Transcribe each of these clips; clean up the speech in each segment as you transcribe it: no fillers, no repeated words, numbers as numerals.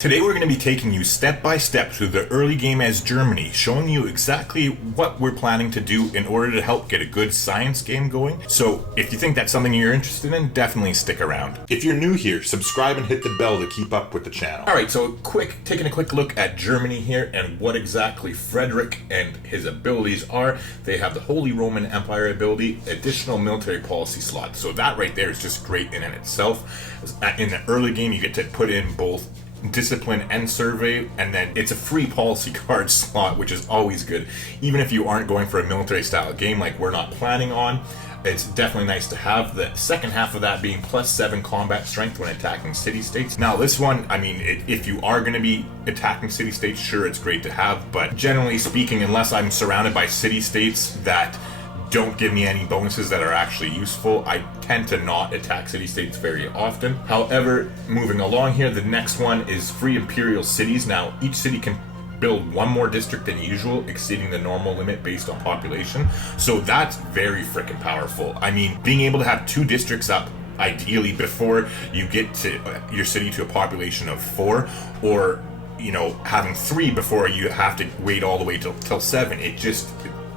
Today we're going to be taking you step by step through the early game as Germany, showing you exactly what we're planning to do in order to help get a good science game going. So if you think that's something you're interested in, definitely stick around. If you're new here, subscribe and hit the bell to keep up with the channel. Alright, so taking a quick look at Germany here and what exactly Frederick and his abilities are. They have the Holy Roman Empire ability, additional military policy slot. So that right there is just great in itself. In the early game you get to put in both discipline and survey, and then it's a free policy card slot, which is always good. Even if you aren't going for a military style game like we're not planning on, it's definitely nice to have. The second half of that being +7 combat strength when attacking city-states. Now this one, I mean, if you are going to be attacking city-states, sure, it's great to have, but generally speaking, unless I'm surrounded by city-states that don't give me any bonuses that are actually useful, I tend to not attack city-states very often. However, moving along here, the next one is free Imperial cities. Now, each city can build one more district than usual, exceeding the normal limit based on population. So that's very freaking powerful. I mean, being able to have 2 districts up ideally before you get to your city to a population of 4, or, you know, having 3 before you have to wait all the way till 7.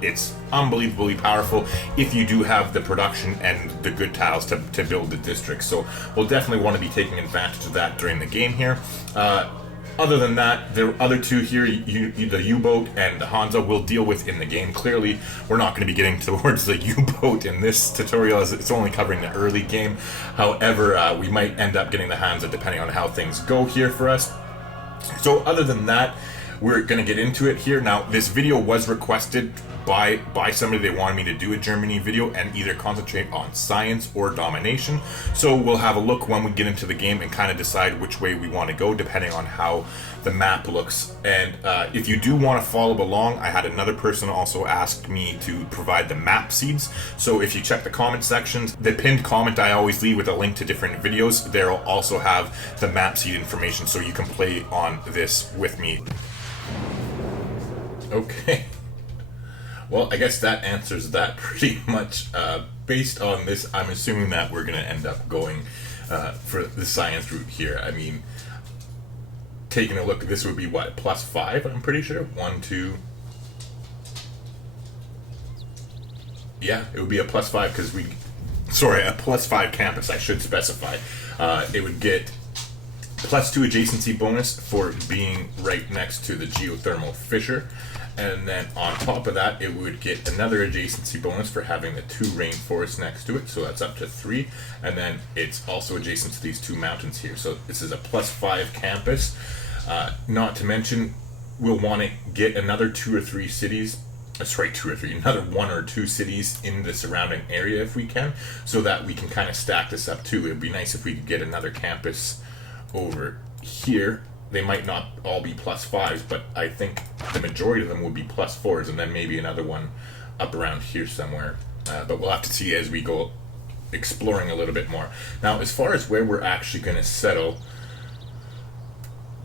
It's unbelievably powerful if you do have the production and the good tiles to build the district. So we'll definitely want to be taking advantage of that during the game here. Other than that, the other 2 here, the U-boat and the Hansa, will deal with in the game. Clearly, we're not going to be getting towards the U-boat in this tutorial, as it's only covering the early game. However, we might end up getting the Hansa depending on how things go here for us. So other than that, we're going to get into it here. Now, this video was requested by somebody. They wanted me to do a Germany video and either concentrate on science or domination. So we'll have a look when we get into the game and kind of decide which way we want to go depending on how the map looks. And if you do want to follow along, I had another person also ask me to provide the map seeds. So if you check the comment sections, the pinned comment I always leave with a link to different videos, there'll also have the map seed information so you can play on this with me. Okay. Well, I guess that answers that pretty much. Based on this, I'm assuming that we're going to end up going for the science route here. I mean, taking a look, this would be what, +5, I'm pretty sure? 1, 2... Yeah, it would be a +5 because we... Sorry, a +5 campus, I should specify. It would get +2 adjacency bonus for being right next to the geothermal fissure. And then on top of that, it would get another adjacency bonus for having the 2 rainforests next to it, so that's up to 3. And then it's also adjacent to these 2 mountains here, so this is a +5 campus. Not to mention, we'll want to get another 2 or 3 cities, another 1 or 2 cities in the surrounding area if we can, so that we can kind of stack this up too. It would be nice if we could get another campus over here. They might not all be +5s, but I think the majority of them would be +4s, and then maybe another one up around here somewhere. But we'll have to see as we go exploring a little bit more. Now, as far as where we're actually going to settle,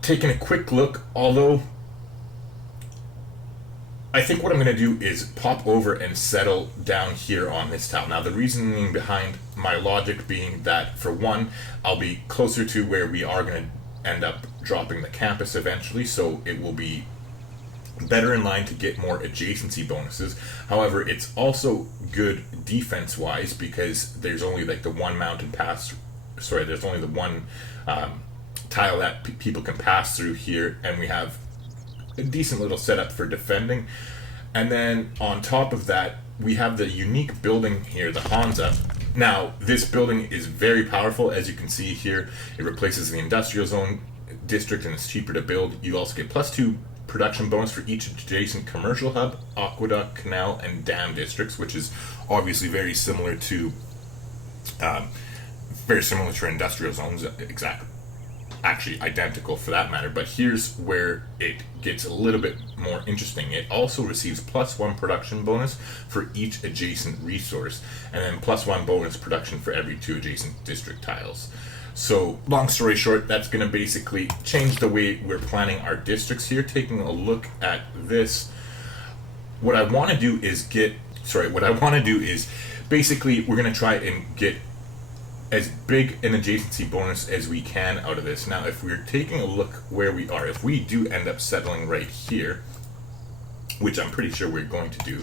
taking a quick look, although I think what I'm going to do is pop over and settle down here on this tile. Now, the reasoning behind my logic being that, for one, I'll be closer to where we are going to end up dropping the campus eventually, so it will be better in line to get more adjacency bonuses. However, it's also good defense-wise because there's only like the one mountain pass, there's only the one tile that people can pass through here, and we have a decent little setup for defending. And then on top of that, we have the unique building here, the Hansa. Now, this building is very powerful, as you can see here. It replaces the industrial zone district and it's cheaper to build. You also get +2 production bonus for each adjacent commercial hub, aqueduct, canal, and dam districts, which is obviously very similar to industrial zones. Actually identical for that matter, but here's where it gets a little bit more interesting. It also receives +1 production bonus for each adjacent resource, and then +1 bonus production for every 2 adjacent district tiles. So, long story short, that's going to basically change the way we're planning our districts here. Taking a look at this, what I want to do is basically we're going to try and get as big an adjacency bonus as we can out of this. Now, if we're taking a look where we are, if we do end up settling right here, which I'm pretty sure we're going to do,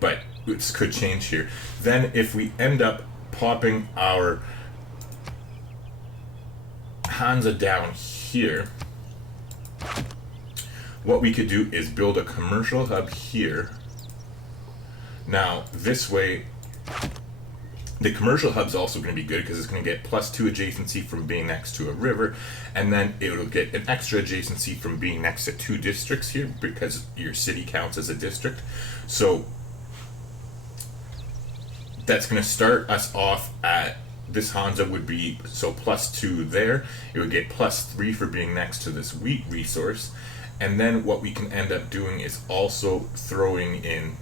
but it could change here, then if we end up popping our Hansa down here, what we could do is build a commercial hub here. Now, this way, the commercial hub's also going to be good because it's going to get +2 adjacency from being next to a river, and then it'll get an extra adjacency from being next to 2 districts here because your city counts as a district. So that's going to start us off at, this Hansa would be, so +2 there. It would get +3 for being next to this wheat resource. And then what we can end up doing is also throwing in,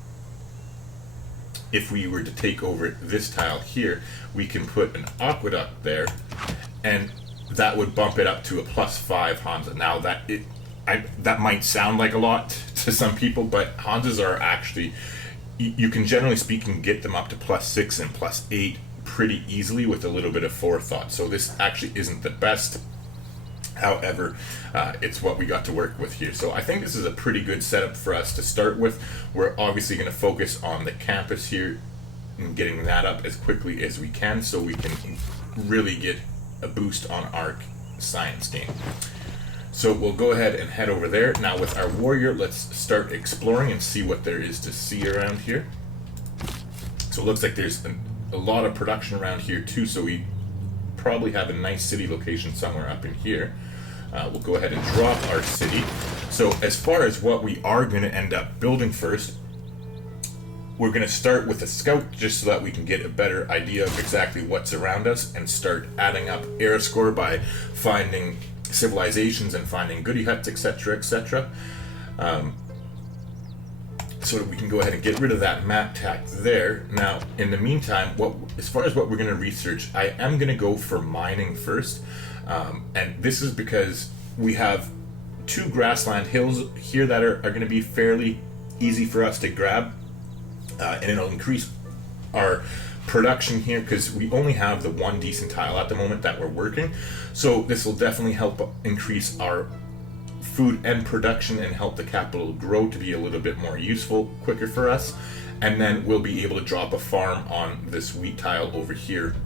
if we were to take over this tile here, we can put an aqueduct there, and that would bump it up to a +5 Hansa. Now that might sound like a lot to some people, but Hansas are actually, you can generally speaking get them up to +6 and +8 pretty easily with a little bit of forethought. So this actually isn't the best. However, it's what we got to work with here. So I think this is a pretty good setup for us to start with. We're obviously going to focus on the campus here and getting that up as quickly as we can so we can really get a boost on our science game. So we'll go ahead and head over there. Now with our warrior, let's start exploring and see what there is to see around here. So it looks like there's a lot of production around here too, so we probably have a nice city location somewhere up in here. We'll go ahead and drop our city. So as far as what we are going to end up building first, we're going to start with a scout just so that we can get a better idea of exactly what's around us and start adding up era score by finding civilizations and finding goody huts, etc., etc. So that we can go ahead and get rid of that map tack there. Now, in the meantime, as far as what we're going to research, I am going to go for mining first. And this is because we have 2 grassland hills here that are going to be fairly easy for us to grab. And it'll increase our production here because we only have the 1 decent tile at the moment that we're working. So this will definitely help increase our food and production and help the capital grow to be a little bit more useful quicker for us. And then we'll be able to drop a farm on this wheat tile over here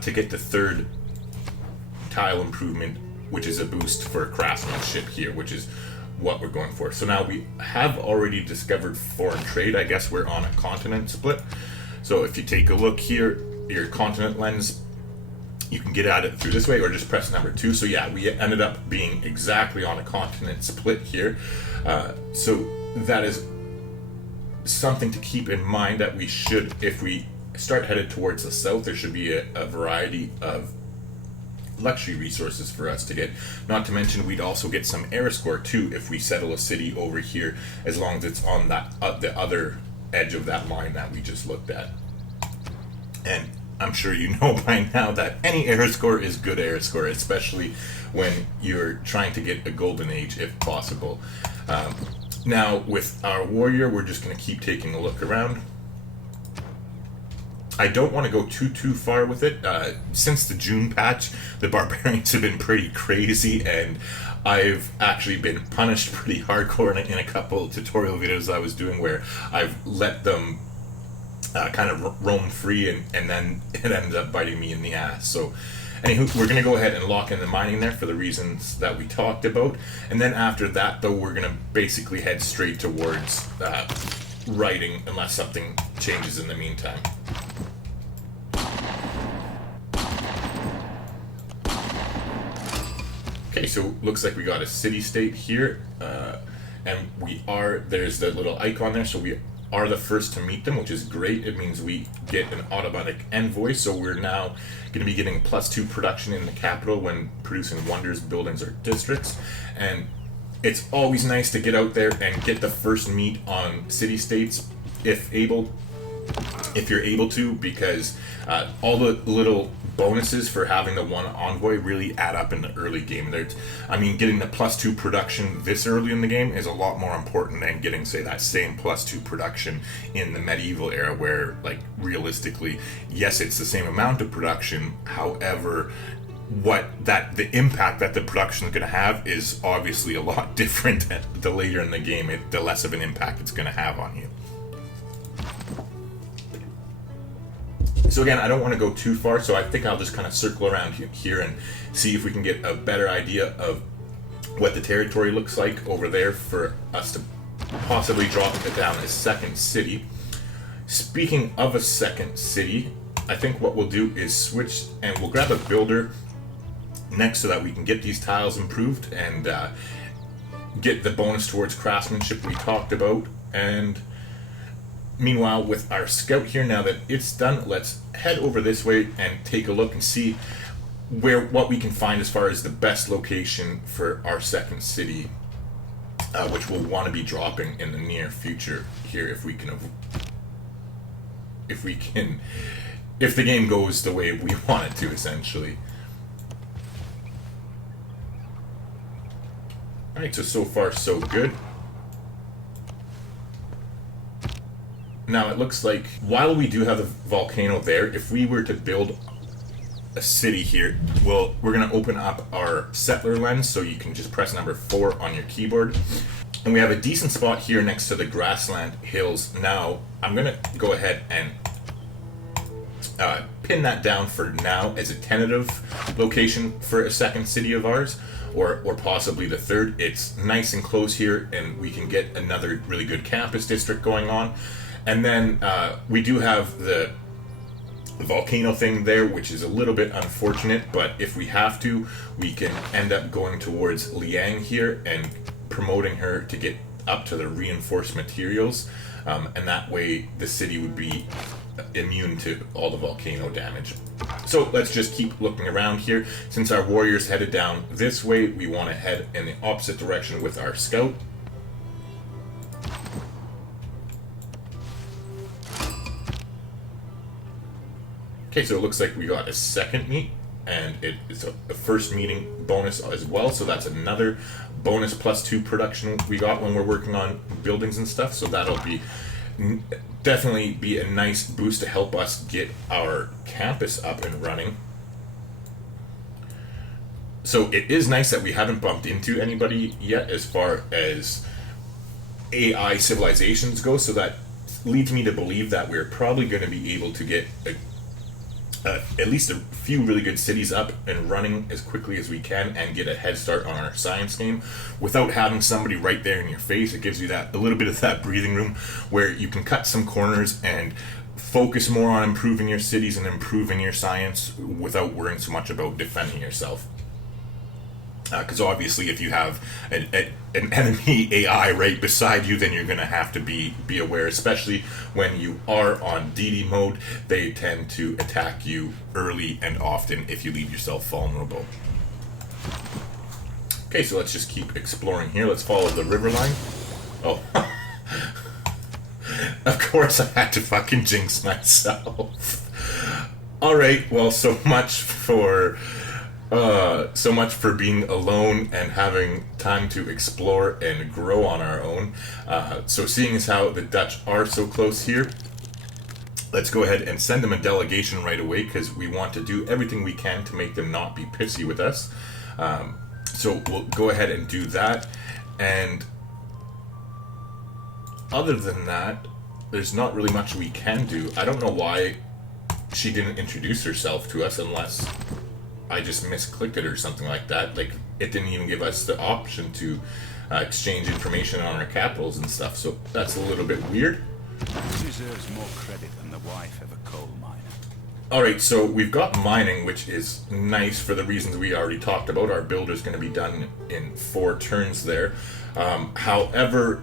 to get the 3rd tile improvement, which is a boost for craftsmanship here, which is what we're going for. So now we have already discovered foreign trade. I guess we're on a continent split. So if you take a look here, your continent lens, you can get at it through this way or just press number 2. So yeah, we ended up being exactly on a continent split here. So that is something to keep in mind, that we should, if we start headed towards the south, there should be a variety of luxury resources for us to get. Not to mention we'd also get some era score too if we settle a city over here, as long as it's on that the other edge of that line that we just looked at. And I'm sure you know by now that any era score is good era score, especially when you're trying to get a golden age if possible. Now with our warrior, we're just going to keep taking a look around. I don't want to go too far with it. Since the June patch, the barbarians have been pretty crazy, and I've actually been punished pretty hardcore in a couple of tutorial videos I was doing where I've let them kind of roam free, and then it ended up biting me in the ass. So anywho, we're going to go ahead and lock in the mining there for the reasons that we talked about. And then after that, though, we're going to basically head straight towards writing, unless something changes in the meantime. Okay, so looks like we got a city-state here, and there's the little icon there, so we are the first to meet them, which is great. It means we get an automatic envoy, so we're now going to be getting +2 production in the capital when producing wonders, buildings, or districts. And it's always nice to get out there and get the first meet on city-states if you're able to, because all the little bonuses for having the one envoy really add up in the early game. I mean, getting the +2 production this early in the game is a lot more important than getting, say, that same +2 production in the medieval era, where, like, realistically, yes, it's the same amount of production, however, the impact that the production is going to have is obviously a lot different the later in the game, the less of an impact it's going to have on you. So again, I don't want to go too far, so I think I'll just kind of circle around here and see if we can get a better idea of what the territory looks like over there for us to possibly drop it down a second city. Speaking of a second city, I think what we'll do is switch and we'll grab a builder next so that we can get these tiles improved and get the bonus towards craftsmanship we talked about. And meanwhile, with our scout here, now that it's done, let's head over this way and take a look and see what we can find as far as the best location for our second city, which we'll want to be dropping in the near future here if the game goes the way we want it to, essentially. Alright, so far so good. Now it looks like while we do have the volcano there, if we were to build a city here, we're going to open up our settler lens, so you can just press number 4 on your keyboard. And we have a decent spot here next to the grassland hills. Now I'm going to go ahead and pin that down for now as a tentative location for a second city of ours, or possibly the third. It's nice and close here, and we can get another really good campus district going on. And then we do have the volcano thing there, which is a little bit unfortunate, but if we have to, we can end up going towards Liang here and promoting her to get up to the reinforced materials, and that way the city would be immune to all the volcano damage. So let's just keep looking around here. Since our warriors headed down this way, we want to head in the opposite direction with our scout. Okay, so it looks like we got a second meet, and it's a first meeting bonus as well, so that's another bonus +2 production we got when we're working on buildings and stuff, so that'll definitely be a nice boost to help us get our campus up and running. So it is nice that we haven't bumped into anybody yet as far as AI civilizations go, so that leads me to believe that we're probably going to be able to get at least a few really good cities up and running as quickly as we can and get a head start on our science game without having somebody right there in your face. It gives you a little bit of that breathing room where you can cut some corners and focus more on improving your cities and improving your science without worrying so much about defending yourself. Because obviously if you have an enemy AI right beside you, then you're going to have to be aware, especially when you are on DD mode. They tend to attack you early and often if you leave yourself vulnerable. Okay, so let's just keep exploring here. Let's follow the river line. Oh, of course I had to fucking jinx myself. Alright, well, so much for being alone and having time to explore and grow on our own. So seeing as how the Dutch are so close here, let's go ahead and send them a delegation right away, because we want to do everything we can to make them not be pissy with us. So we'll go ahead and do that. And other than that, there's not really much we can do. I don't know why she didn't introduce herself to us, unless I just misclicked it or something like that. Like, it didn't even give us the option to exchange information on our capitals and stuff, so that's a little bit weird. Who deserves more credit than the wife of a coal miner? Alright, so we've got mining, which is nice for the reasons we already talked about. Our builder's going to be done in 4 turns there. However,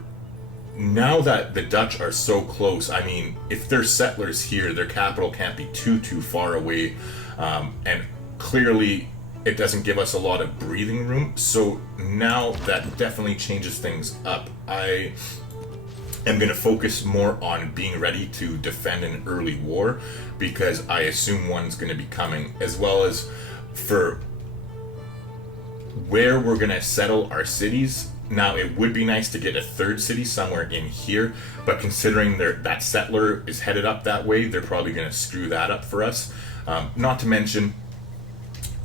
now that the Dutch are so close, I mean, if there's settlers here, their capital can't be too far away, and clearly it doesn't give us a lot of breathing room, so now that definitely changes things up. I am going to focus more on being ready to defend an early war, because I assume one's going to be coming, as well as for where we're going to settle our cities. Now, it would be nice to get a third city somewhere in here, but considering that settler is headed up that way, they're probably going to screw that up for us. Not to mention,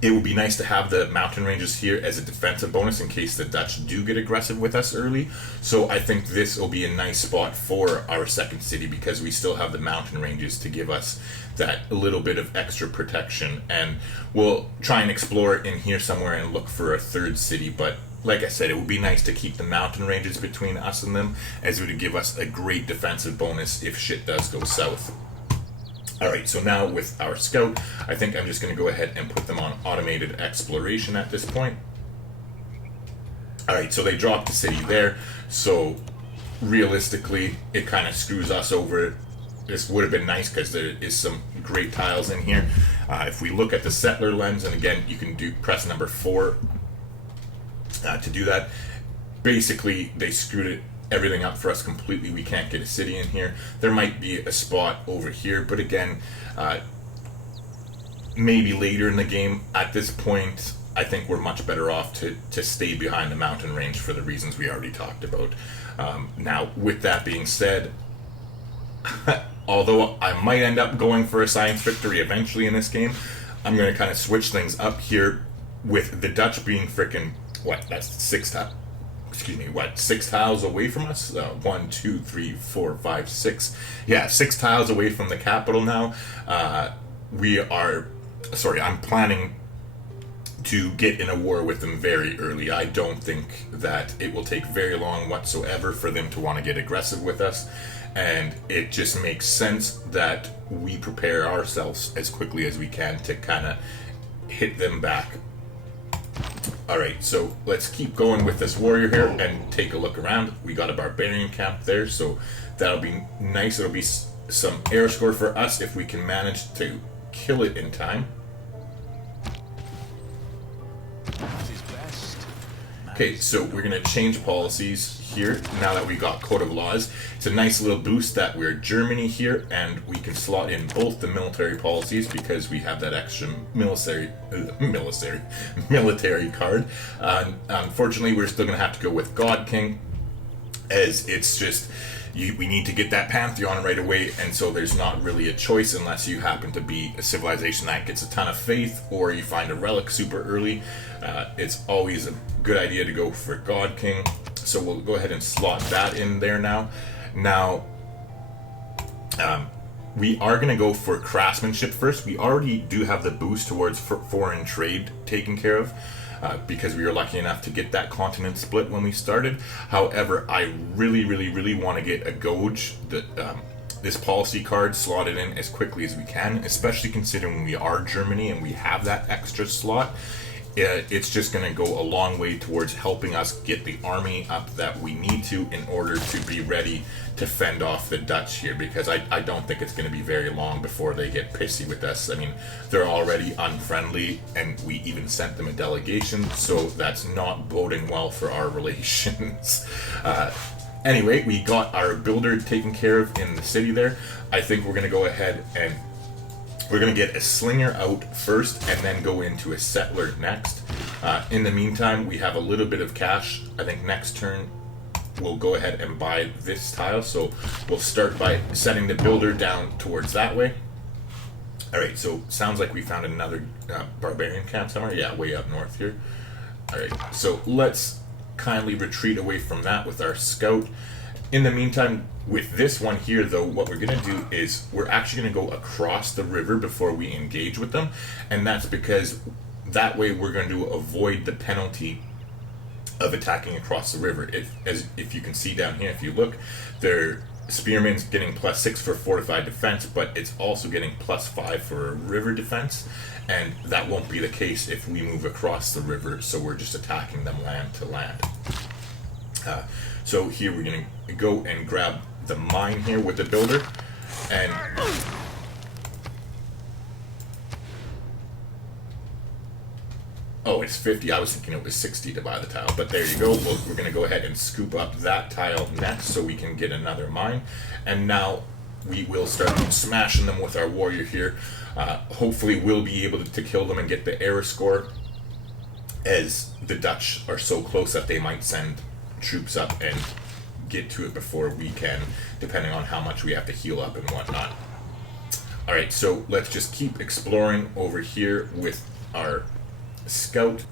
it would be nice to have the mountain ranges here as a defensive bonus in case the Dutch do get aggressive with us early. So I think this will be a nice spot for our second city, because we still have the mountain ranges to give us that little bit of extra protection. And we'll try and explore in here somewhere and look for a third city, but like I said, it would be nice to keep the mountain ranges between us and them, as it would give us a great defensive bonus if shit does go south. Alright, so now with our scout, I think I'm just going to go ahead and put them on automated exploration at this point. Alright, so they dropped the city there, so realistically, it kind of screws us over. This would have been nice because there is some great tiles in here. If we look at the settler lens, and again, you can press number 4 to do that. Basically, they screwed everything up for us completely. We can't get a city in here. There might be a spot over here, but again, maybe later in the game. At this point, I think we're much better off to stay behind the mountain range for the reasons we already talked about. Now, with that being said, although I might end up going for a science victory eventually in this game, I'm going to kind of switch things up here with the Dutch being frickin', that's 6 tiles away from us? 1, 2, 3, 4, 5, 6. Yeah, 6 tiles away from the capital now. I'm planning to get in a war with them very early. I don't think that it will take very long whatsoever for them to want to get aggressive with us, and it just makes sense that we prepare ourselves as quickly as we can to kind of hit them back. Alright, so let's keep going with this warrior here and take a look around. We got a barbarian camp there, so that'll be nice. It'll be some air score for us if we can manage to kill it in time. Okay, so we're going to change policies here now that we got Code of Laws. It's a nice little boost that we're Germany here, and we can slot in both the military policies because we have that extra military card. Unfortunately, we're still going to have to go with God King, as it's just we need to get that Pantheon right away, and so there's not really a choice unless you happen to be a civilization that gets a ton of faith, or you find a relic super early. It's always a good idea to go for God King, so we'll go ahead and slot that in there now. Now, we are going to go for craftsmanship first. We already do have the boost towards foreign trade taken care of, because we were lucky enough to get that continent split when we started. However, I really want to get a Gouge, this policy card, slotted in as quickly as we can, especially considering we are Germany and we have that extra slot. It's just going to go a long way towards helping us get the army up that we need to in order to be ready to fend off the Dutch here, because I don't think it's going to be very long before they get pissy with us. I mean, they're already unfriendly, and we even sent them a delegation, so that's not boding well for our relations. Anyway, we got our builder taken care of in the city there. I think we're going to go ahead and we're going to get a slinger out first and then go into a settler next. In the meantime, we have a little bit of cash. I think next turn we'll go ahead and buy this tile. So we'll start by setting the builder down towards that way. Alright, so sounds like we found another barbarian camp somewhere. Yeah, way up north here. Alright, so let's kindly retreat away from that with our scout. In the meantime, with this one here, though, what we're going to do is we're actually going to go across the river before we engage with them, and that's because that way we're going to avoid the penalty of attacking across the river. If you can see down here, if you look, their spearman's getting +6 for fortified defense, but it's also getting +5 for river defense, and that won't be the case if we move across the river, so we're just attacking them land to land. So here we're going to go and grab the mine here with the builder, and Oh, it's 50. I was thinking it was 60 to buy the tile, but there you go. We're going to go ahead and scoop up that tile next so we can get another mine. And now we will start smashing them with our warrior here. Hopefully we'll be able to kill them and get the error score, as the Dutch are so close that they might send troops up and get to it before we can, depending on how much we have to heal up and whatnot. Alright, so let's just keep exploring over here with our scout.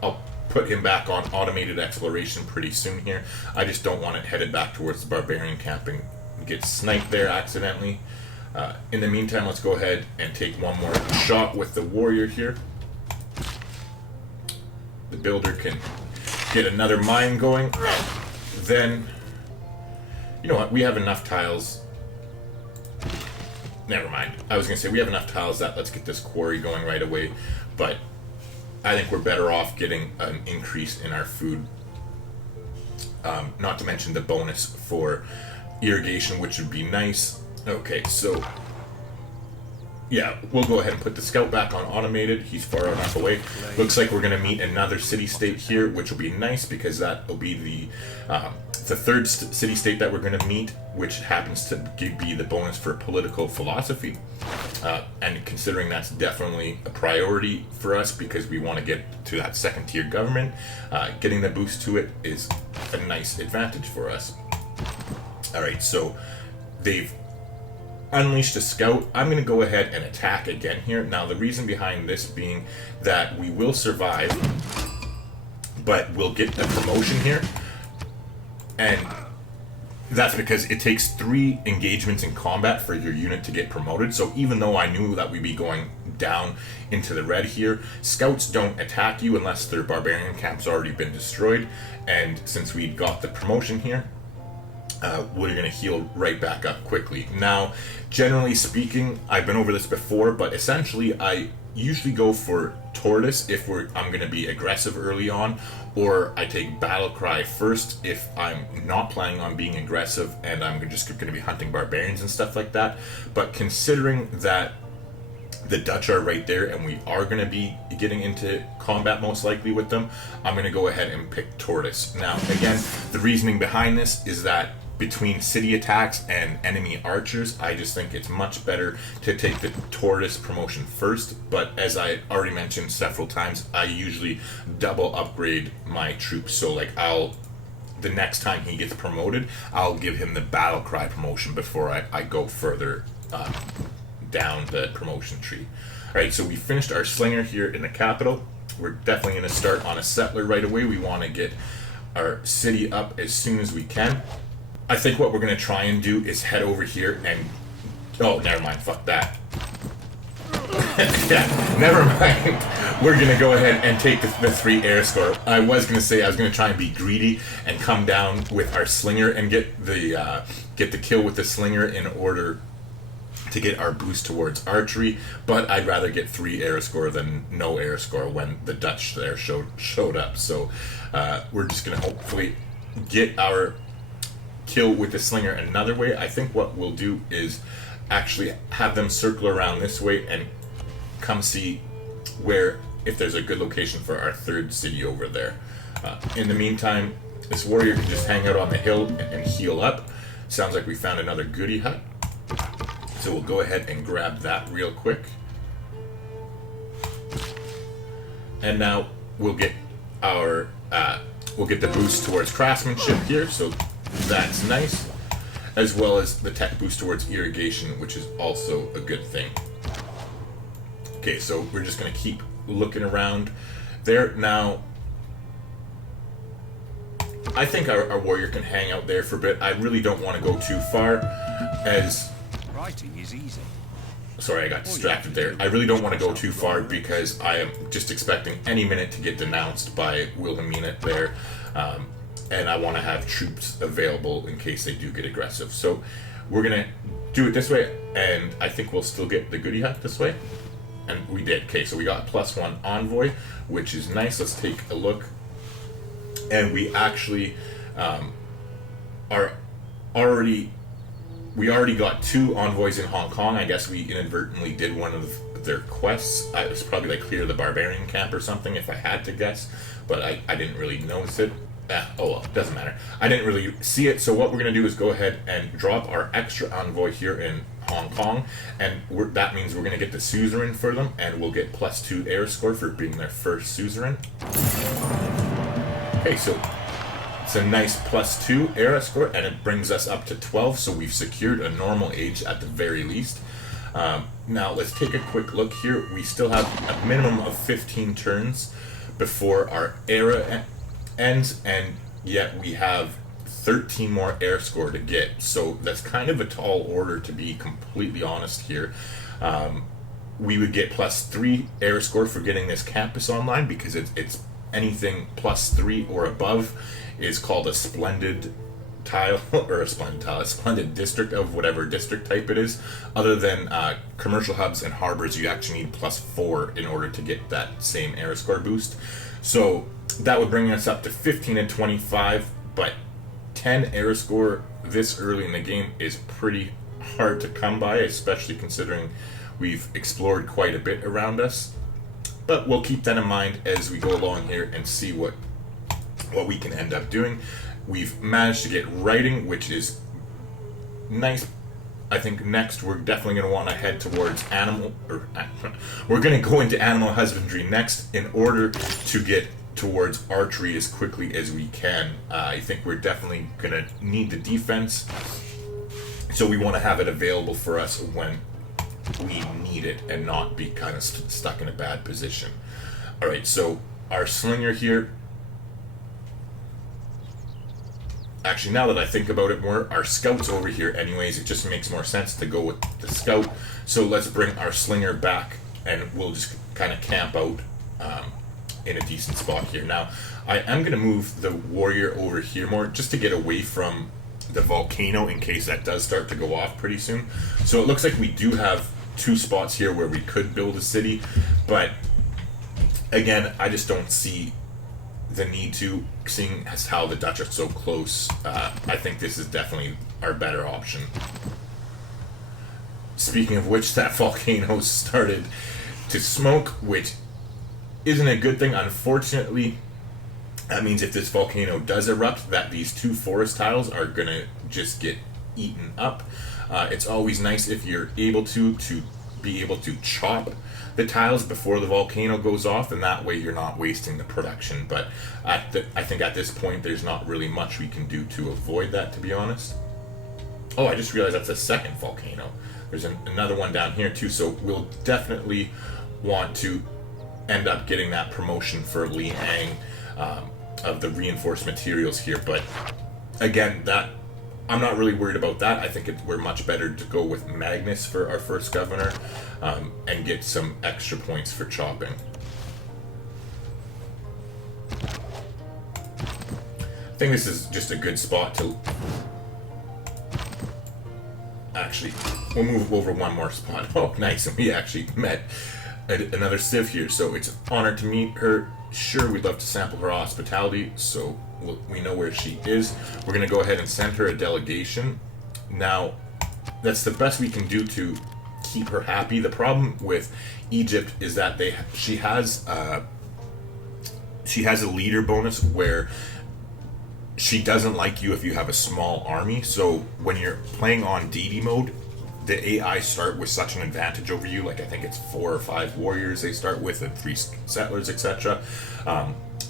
I'll put him back on automated exploration pretty soon here. I just don't want it headed back towards the Barbarian Camp and get sniped there accidentally. In the meantime, let's go ahead and take one more shot with the warrior here. The builder can get another mine going. Then, you know what, we have enough tiles. Never mind. I was going to say we have enough tiles that let's get this quarry going right away. But I think we're better off getting an increase in our food. Not to mention the bonus for irrigation, which would be nice. Okay, so yeah, we'll go ahead and put the scout back on automated. He's far enough away. Looks like we're going to meet another city-state here, which will be nice because that will be the third city-state that we're going to meet, which happens to be the bonus for political philosophy. And considering that's definitely a priority for us because we want to get to that second-tier government, getting the boost to it is a nice advantage for us. Alright, so they've unleashed a scout. I'm going to go ahead and attack again here. Now, the reason behind this being that we will survive, but we'll get a promotion here. And that's because it takes 3 engagements in combat for your unit to get promoted. So even though I knew that we'd be going down into the red here, scouts don't attack you unless their barbarian camp's already been destroyed. And since we got the promotion here, we're going to heal right back up quickly. Now, generally speaking, I've been over this before, but essentially I usually go for Tortoise if I'm going to be aggressive early on, or I take Battle Cry first if I'm not planning on being aggressive and I'm just going to be hunting barbarians and stuff like that. But considering that the Dutch are right there and we are going to be getting into combat most likely with them, I'm going to go ahead and pick Tortoise. Now, again, the reasoning behind this is that between city attacks and enemy archers, I just think it's much better to take the Tortoise promotion first. But as I already mentioned several times, I usually double upgrade my troops. So like the next time he gets promoted, I'll give him the Battle Cry promotion before I go further down the promotion tree. Alright, so we finished our slinger here in the capital. We're definitely going to start on a settler right away. We want to get our city up as soon as we can. I think what we're going to try and do is head over here and... Oh, never mind. Fuck that. Yeah, never mind. We're going to go ahead and take the 3 air score. I was going to say I was going to try and be greedy and come down with our slinger and get the kill with the slinger in order to get our boost towards archery, but I'd rather get 3 air score than no air score when the Dutch there showed up. So we're just going to hopefully get our kill with the slinger another way. I think what we'll do is actually have them circle around this way and come see if there's a good location for our 3rd city over there. In the meantime, this warrior can just hang out on the hill and heal up. Sounds like we found another goodie hut, so we'll go ahead and grab that real quick. And now we'll get the boost towards craftsmanship here, so that's nice, as well as the tech boost towards irrigation, which is also a good thing. Okay, so we're just going to keep looking around there. Now, I think our warrior can hang out there for a bit. I really don't want to go too far, as... Writing is easy. Sorry, I got distracted there. I really don't want to go too far because I am just expecting any minute to get denounced by Wilhelmina there. And I want to have troops available in case they do get aggressive. So we're going to do it this way, and I think we'll still get the goodie hut this way. And we did. Okay, so we got +1 envoy, which is nice. Let's take a look. And we actually we already got 2 envoys in Hong Kong. I guess we inadvertently did one of their quests. It was probably like clear the Barbarian Camp or something if I had to guess, but I didn't really notice it. Oh well, doesn't matter. I didn't really see it, so what we're going to do is go ahead and drop our extra envoy here in Hong Kong, and that means we're going to get the suzerain for them, and we'll get +2 air score for being their first suzerain. Okay, so it's a nice +2 air score, and it brings us up to 12, so we've secured a normal age at the very least. Now let's take a quick look here. We still have a minimum of 15 turns before our era ends, and yet we have 13 more air score to get, so that's kind of a tall order, to be completely honest here. We would get +3 air score for getting this campus online, because it's anything +3 or above is called a splendid tile, or a splendid district of whatever district type it is. Other than commercial hubs and harbors, you actually need +4 in order to get that same air score boost. So that would bring us up to 15 and 25, but 10 air score this early in the game is pretty hard to come by, especially considering we've explored quite a bit around us. But we'll keep that in mind as we go along here and see what we can end up doing. We've managed to get writing, which is nice. I think next we're definitely going to want to head towards we're going to go into animal husbandry next in order to get towards archery as quickly as we can. I think we're definitely going to need the defense, so we want to have it available for us when we need it and not be kind of stuck in a bad position. Alright, so our slinger here, actually now that I think about it more, our scout's over here anyways. It just makes more sense to go with the scout, so let's bring our slinger back and we'll just kind of camp out in a decent spot here. Now I am going to move the warrior over here more just to get away from the volcano in case that does start to go off pretty soon. So it looks like we do have 2 spots here where we could build a city, but again, I just don't see the need to, seeing as how the Dutch are so close. I think this is definitely our better option. Speaking of which, that volcano started to smoke, which isn't a good thing. Unfortunately, that means if this volcano does erupt, that these 2 forest tiles are gonna just get eaten up. It's always nice if you're able to be able to chop the tiles before the volcano goes off, and that way you're not wasting the production. But I think at this point there's not really much we can do to avoid that, to be honest. Oh, I just realized that's a second volcano. There's another one down here too, so we'll definitely want to end up getting that promotion for Li Ang of the reinforced materials here. But again, that I'm not really worried about that. I think we're much better to go with Magnus for our first governor and get some extra points for chopping. I think this is just a good spot to actually, we'll move over one more spot. Oh, nice, and we actually met another Civ here, so it's an honor to meet her. Sure, we'd love to sample her hospitality, so we know where she is. We're going to go ahead and send her a delegation. Now, that's the best we can do to keep her happy. The problem with Egypt is that she has a leader bonus where she doesn't like you if you have a small army. So when you're playing on DD mode, the AI start with such an advantage over you. Like I think it's 4 or 5 warriors they start with, and 3 settlers, etc.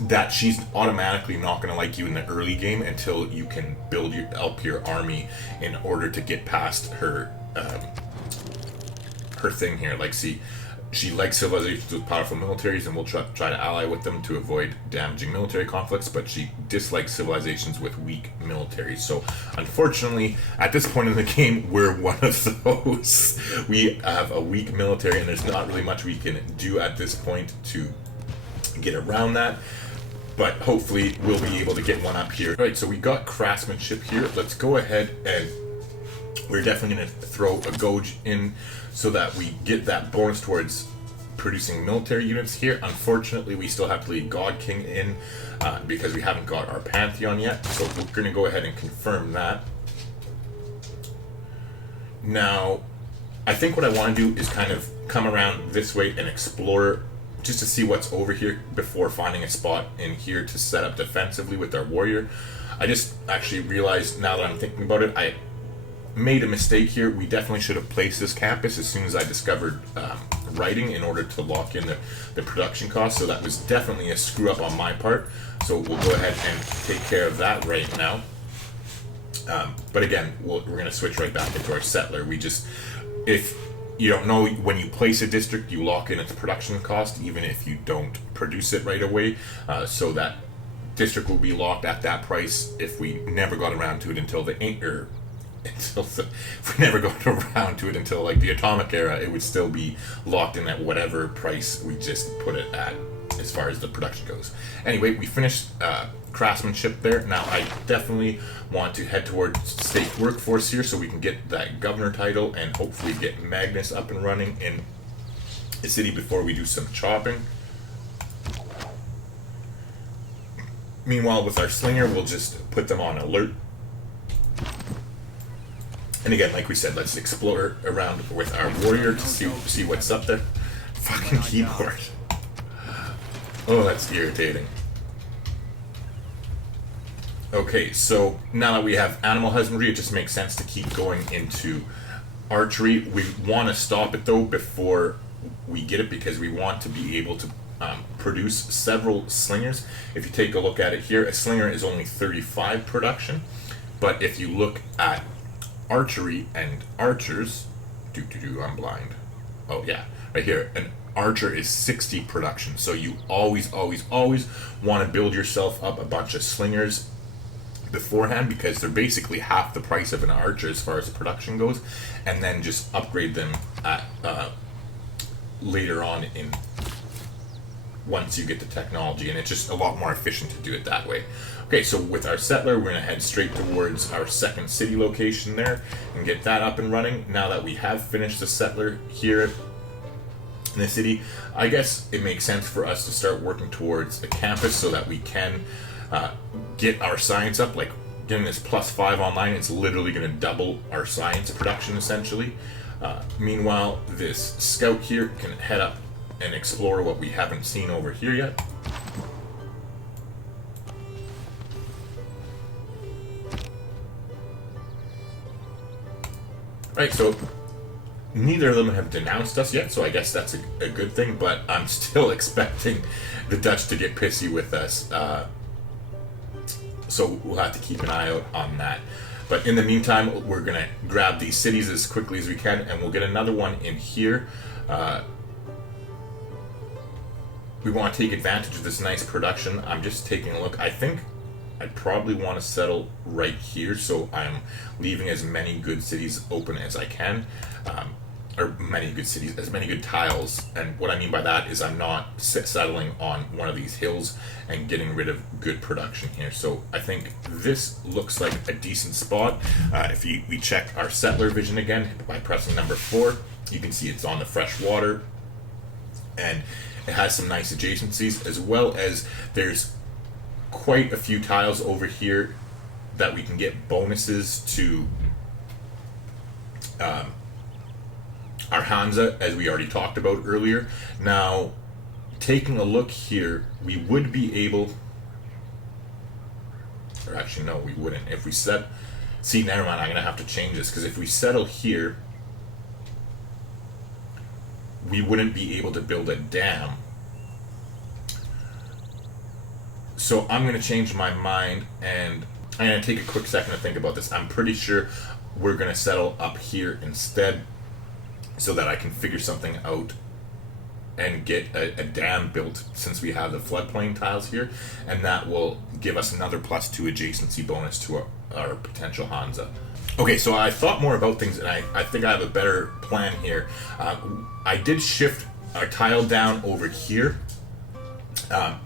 That she's automatically not going to like you in the early game until you can build up your army in order to get past her her thing here. Like, see, she likes civilizations with powerful militaries, and we'll try to ally with them to avoid damaging military conflicts, but she dislikes civilizations with weak militaries. So unfortunately, at this point in the game, we're one of those. We have a weak military, and there's not really much we can do at this point to get around that, but hopefully we'll be able to get one up here. All right, so we got craftsmanship here. Let's go ahead, and we're definitely going to throw a Gouge in so that we get that bonus towards producing military units here. Unfortunately, we still have to leave God King in because we haven't got our Pantheon yet, so we're going to go ahead and confirm that. Now, I think what I want to do is kind of come around this way and explore just to see what's over here before finding a spot in here to set up defensively with our warrior. I just actually realized, now that I'm thinking about it, I made a mistake here. We definitely should have placed this campus as soon as I discovered writing in order to lock in the production costs. So that was definitely a screw up on my part. So we'll go ahead and take care of that right now. But again, we're going to switch right back into our settler. If you don't know, when you place a district, you lock in its production cost, even if you don't produce it right away. So that district will be locked at that price if we never got around to it until if we never got around to it until like the atomic era, it would still be locked in at whatever price we just put it at as far as the production goes. Anyway, we finished craftsmanship there. Now I definitely want to head towards state workforce here so we can get that governor title and hopefully get Magnus up and running in the city before we do some chopping. Meanwhile, with our slinger, we'll just put them on alert. And again, like we said, let's explore around with our warrior to see what's up there. Fucking keyboard. Oh, that's irritating. Okay, so now that we have animal husbandry, it just makes sense to keep going into archery. We want to stop it though before we get it, because we want to be able to produce several slingers. If you take a look at it here, a slinger is only 35 production, but if you look at archery and archers, I'm blind. Oh yeah, right here, an archer is 60 production. So you always want to build yourself up a bunch of slingers beforehand, because they're basically half the price of an archer as far as the production goes, and then just upgrade them at later on in once you get the technology, and it's just a lot more efficient to do it that way. Okay, so with our settler, we're going to head straight towards our second city location there and get that up and running. Now that we have finished the settler here in the city, I guess it makes sense for us to start working towards a campus so that we can get our science up. Like getting this +5 online, it's literally going to double our science production essentially. Meanwhile, this scout here can head up and explore what we haven't seen over here yet. Right, so neither of them have denounced us yet, so I guess that's a good thing, but I'm still expecting the Dutch to get pissy with us, so we'll have to keep an eye out on that. But in the meantime, we're going to grab these cities as quickly as we can, and we'll get another one in here. We want to take advantage of this nice production. I'm just taking a look. I think I'd probably want to settle right here, so I'm leaving as many good cities open as I can. Or many good cities, as many good tiles. And what I mean by that is I'm not settling on one of these hills and getting rid of good production here. So I think this looks like a decent spot. If we check our settler vision again by pressing number 4, you can see it's on the fresh water. And it has some nice adjacencies, as well as there's quite a few tiles over here that we can get bonuses to our Hansa, as we already talked about earlier. Now, taking a look here, we would be able, or actually no, we wouldn't. If we see, never mind, I'm going to have to change this, because if we settle here, we wouldn't be able to build a dam. So I'm going to change my mind, and I'm going to take a quick second to think about this. I'm pretty sure we're going to settle up here instead, so that I can figure something out and get a dam built, since we have the floodplain tiles here, and that will give us another +2 adjacency bonus to our potential Hansa. Okay, so I thought more about things, and I think I have a better plan here. I did shift our tile down over here.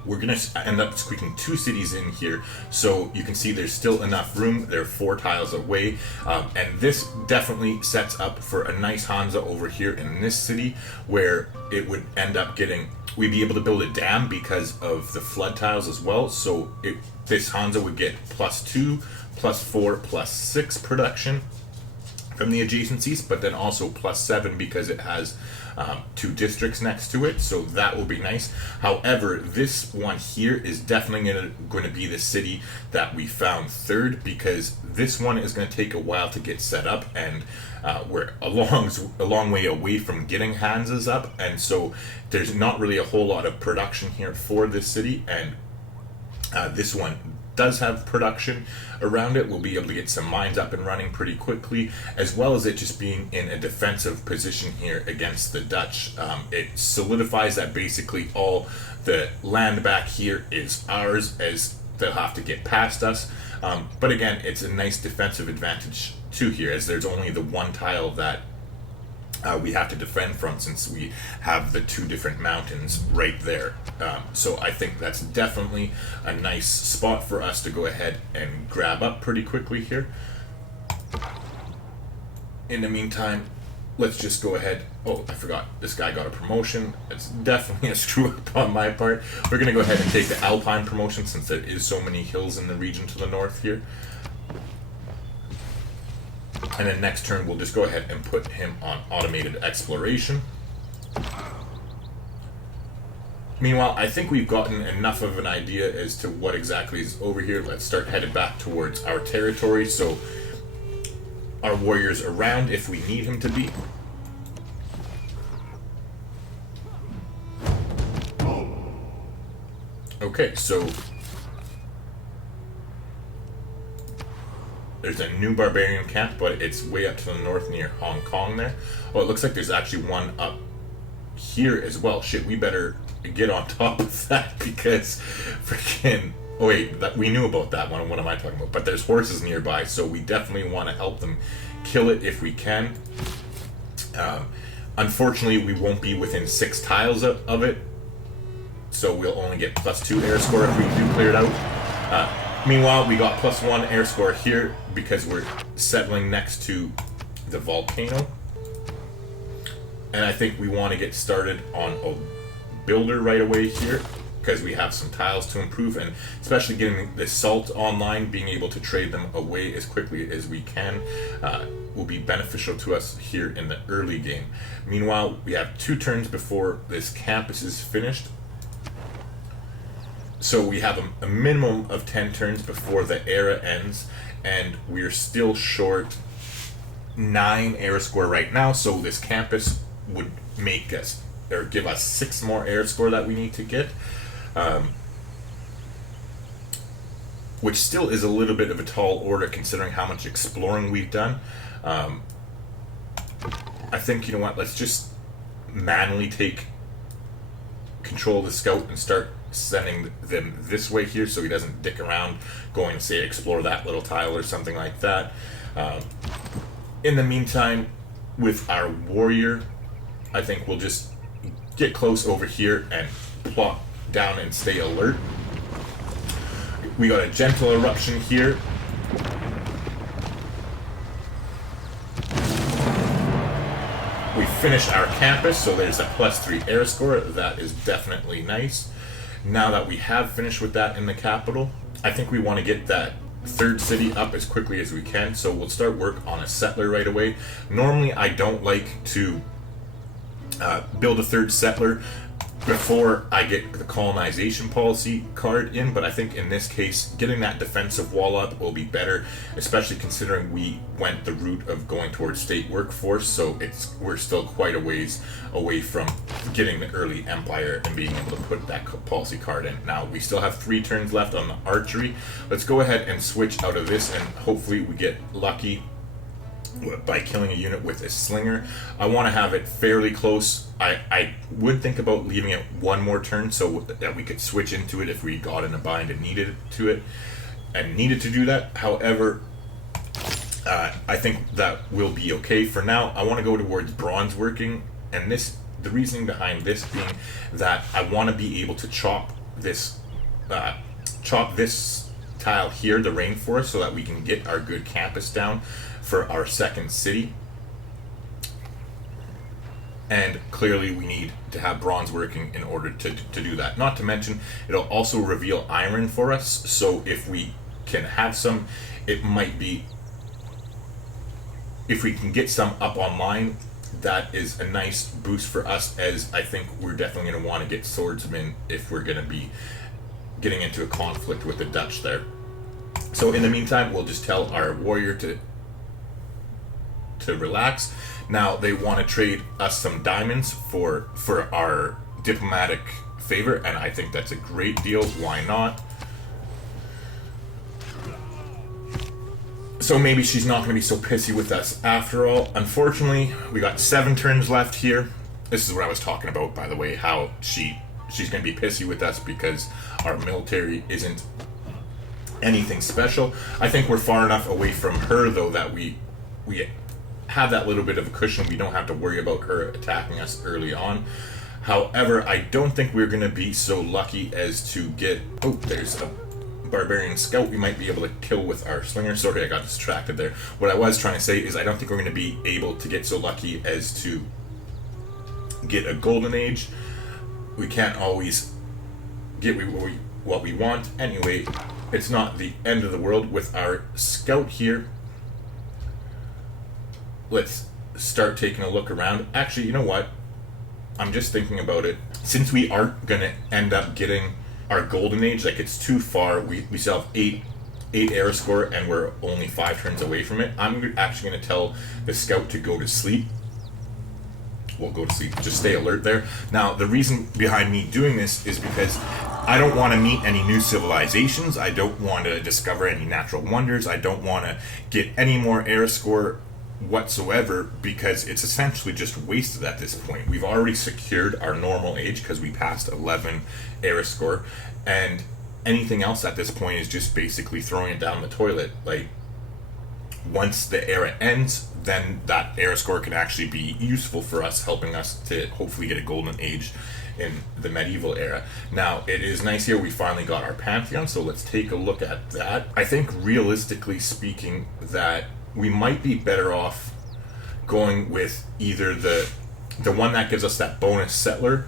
We're going to end up squeaking 2 cities in here, so you can see there's still enough room. They're 4 tiles away, and this definitely sets up for a nice Hansa over here in this city, where it would end up we'd be able to build a dam because of the flood tiles as well. So this Hansa would get +2, +4, +6 production from the adjacencies, but then also +7 because it has 2 districts next to it, so that will be nice. However, this one here is definitely going to be the city that we found third, because this one is going to take a while to get set up, and we're a long way away from getting Hanses up, and so there's not really a whole lot of production here for this city, and this one does have production around it. We'll be able to get some mines up and running pretty quickly, as well as it just being in a defensive position here against the Dutch. It solidifies that basically all the land back here is ours, as they'll have to get past us. But again, it's a nice defensive advantage too here, as there's only the one tile that we have to defend from, since we have the 2 different mountains right there. So I think that's definitely a nice spot for us to go ahead and grab up pretty quickly here. In the meantime, let's just go ahead. Oh, I forgot, this guy got a promotion. It's definitely a screw up on my part. We're going to go ahead and take the Alpine promotion, since there is so many hills in the region to the north here. And then next turn, we'll just go ahead and put him on automated exploration. Meanwhile, I think we've gotten enough of an idea as to what exactly is over here. Let's start headed back towards our territory, so our warrior's around if we need him to be. Okay, so there's a new Barbarian Camp, but it's way up to the north near Hong Kong there. Oh, it looks like there's actually one up here as well. Shit, we better get on top of that, because freaking... Oh wait, we knew about that one. What am I talking about? But there's horses nearby, so we definitely want to help them kill it if we can. Unfortunately, we won't be within 6 tiles of it, so we'll only get +2 air score if we do clear it out. Meanwhile, we got +1 air score here because we're settling next to the volcano. And I think we want to get started on a builder right away here, because we have some tiles to improve, and especially getting the salt online, being able to trade them away as quickly as we can will be beneficial to us here in the early game. Meanwhile, we have 2 turns before this campus is finished. So we have a minimum of 10 turns before the era ends, and we're still short 9 air score right now, so this campus would make us, or give us 6 more air score that we need to get, which still is a little bit of a tall order considering how much exploring we've done. I think, you know what, let's just manually take control of the scout and start sending them this way here, so he doesn't dick around going to say explore that little tile or something like that. In the meantime, with our warrior, I think we'll just get close over here and plot down and stay alert. We got a gentle eruption here. We finish our campus, so there's a +3 air score. That is definitely nice. Now that we have finished with that in the capital, I think we want to get that 3rd city up as quickly as we can, so we'll start work on a settler right away. Normally, I don't like to build a 3rd settler before I get the colonization policy card in, but I think in this case, getting that defensive wall up will be better, especially considering we went the route of going towards state workforce, so we're still quite a ways away from getting the early empire and being able to put that policy card in. Now, we still have 3 turns left on the archery. Let's go ahead and switch out of this, and hopefully we get lucky by killing a unit with a slinger. I want to have it fairly close. I would think about leaving it 1 more turn so that we could switch into it if we got in a bind and needed to do that. However, I think that will be okay for now. I want to go towards bronze working, and the reasoning behind this being that I want to be able to chop this tile here, the rainforest, so that we can get our good campus down for our 2nd city. And clearly we need to have bronze working in order to do that. Not to mention, it'll also reveal iron for us, so if we can have some, it might be if we can get some up online, that is a nice boost for us, as I think we're definitely going to want to get swordsmen if we're going to be getting into a conflict with the Dutch there. So in the meantime, we'll just tell our warrior to relax. Now they want to trade us some diamonds for our diplomatic favor, and I think that's a great deal. Why not? So maybe she's not going to be so pissy with us after all. Unfortunately, we got 7 turns left here. This is what I was talking about, by the way, how she's going to be pissy with us because our military isn't anything special. I think we're far enough away from her, though, that we have that little bit of a cushion. We don't have to worry about her attacking us early on. However, I don't think we're going to be so lucky as to get... Oh, there's a barbarian scout we might be able to kill with our slinger. Sorry, I got distracted there. What I was trying to say is I don't think we're going to be able to get so lucky as to get a golden age. We can't always get what we want. Anyway, it's not the end of the world with our scout here. Let's start taking a look around. Actually, you know what? I'm just thinking about it. Since we aren't going to end up getting our golden age, like it's too far, we still have 8 era score and we're only 5 turns away from it. I'm actually going to tell the scout to go to sleep. We'll go to sleep. Just stay alert there. Now, the reason behind me doing this is because I don't want to meet any new civilizations. I don't want to discover any natural wonders. I don't want to get any more era score whatsoever, because it's essentially just wasted at this point. We've already secured our normal age because we passed 11 era score, and anything else at this point is just basically throwing it down the toilet. Like, once the era ends, then that era score can actually be useful for us, helping us to hopefully get a golden age in the medieval era. Now, it is nice here we finally got our Pantheon, so let's take a look at that. I think realistically speaking that we might be better off going with either the one that gives us that bonus settler,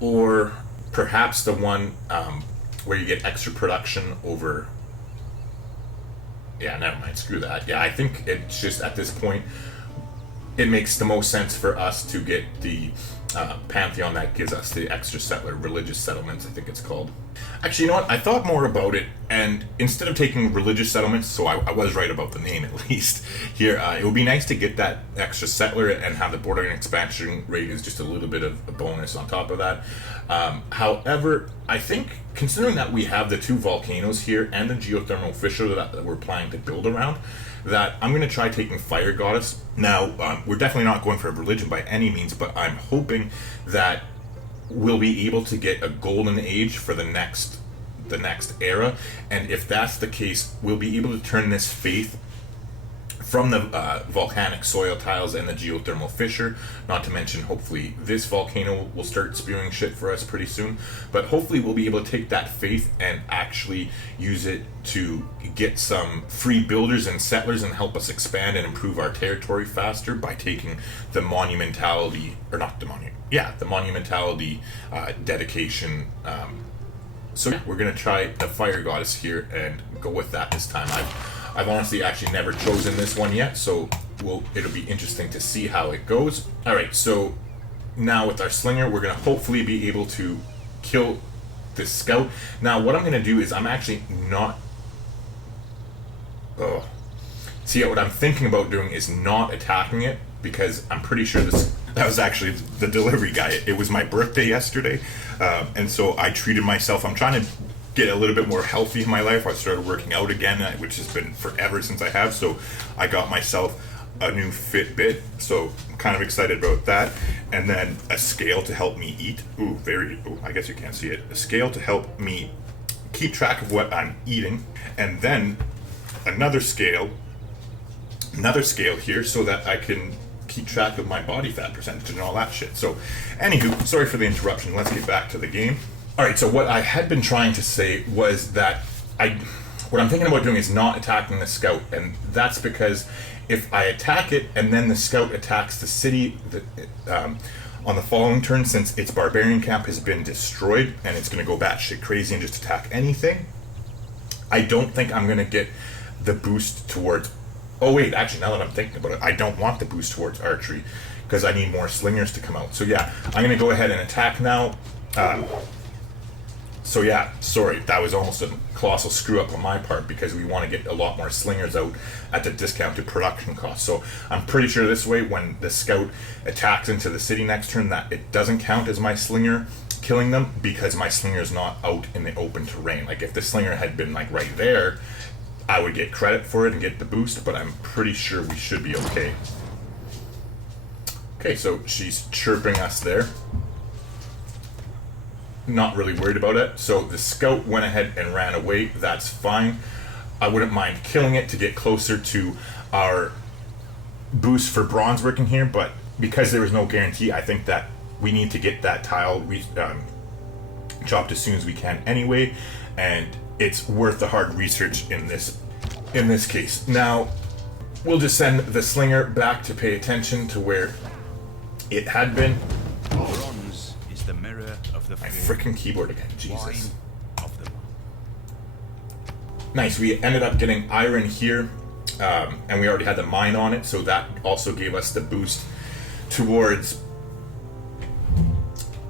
or perhaps the one where you get extra production over... Yeah, never mind, screw that. Yeah, I think it's just at this point, it makes the most sense for us to get the Pantheon that gives us the extra settler, religious settlements, I think it's called. Actually, you know what? I thought more about it, and instead of taking religious settlements, so I was right about the name at least, here, it would be nice to get that extra settler and have the bordering expansion rate is just a little bit of a bonus on top of that. However, I think, considering that we have the 2 volcanoes here and the geothermal fissure that we're planning to build around, that I'm going to try taking Fire Goddess. Now, we're definitely not going for a religion by any means, but I'm hoping that we'll be able to get a golden age for the next era, and if that's the case, we'll be able to turn this faith from the volcanic soil tiles and the geothermal fissure, not to mention hopefully this volcano will start spewing shit for us pretty soon, but hopefully we'll be able to take that faith and actually use it to get some free builders and settlers and help us expand and improve our territory faster by taking the monumentality, or not the monument, yeah, the monumentality dedication. So we're going to try the Fire Goddess here and go with that this time. I've honestly actually never chosen this one yet, so it'll be interesting to see how it goes. Alright, so now with our slinger, we're going to hopefully be able to kill this scout. Now, what I'm going to do is I'm actually not... See, what I'm thinking about doing is not attacking it, because I'm pretty sure that was actually the delivery guy. It was my birthday yesterday, and so I treated myself. I'm trying to get a little bit more healthy in my life. I started working out again, which has been forever since I have, so I got myself a new Fitbit, so I'm kind of excited about that. And then a scale to help me eat. I guess you can't see it. A scale to help me keep track of what I'm eating, and then another scale here so that I can keep track of my body fat percentage and all that shit. So, anywho, sorry for the interruption. Let's get back to the game. Alright, so what I had been trying to say was that what I'm thinking about doing is not attacking the scout, and that's because if I attack it and then the scout attacks the city on the following turn, since its Barbarian Camp has been destroyed and it's going to go batshit crazy and just attack anything, I don't think I'm going to get the boost towards Oh wait, actually, now that I'm thinking about it, I don't want the boost towards archery because I need more slingers to come out. So yeah, I'm gonna go ahead and attack now. So yeah, sorry, that was almost a colossal screw up on my part because we want to get a lot more slingers out at the discounted production cost. So I'm pretty sure this way, when the scout attacks into the city next turn, that it doesn't count as my slinger killing them because my slinger's not out in the open terrain. Like if the slinger had been like right there, I would get credit for it and get the boost, but I'm pretty sure we should be okay. Okay, so she's chirping us there. Not really worried about it. So the scout went ahead and ran away. That's fine. I wouldn't mind killing it to get closer to our boost for bronze working here, but because there was no guarantee, I think that we need to get that tile chopped as soon as we can anyway, and it's worth the hard research in this case. Now we'll just send the slinger back to pay attention to where it had been. Bronze is the mirror of the My freaking keyboard again, Jesus. wine of them. Nice, we ended up getting iron here, and we already had the mine on it, so that also gave us the boost towards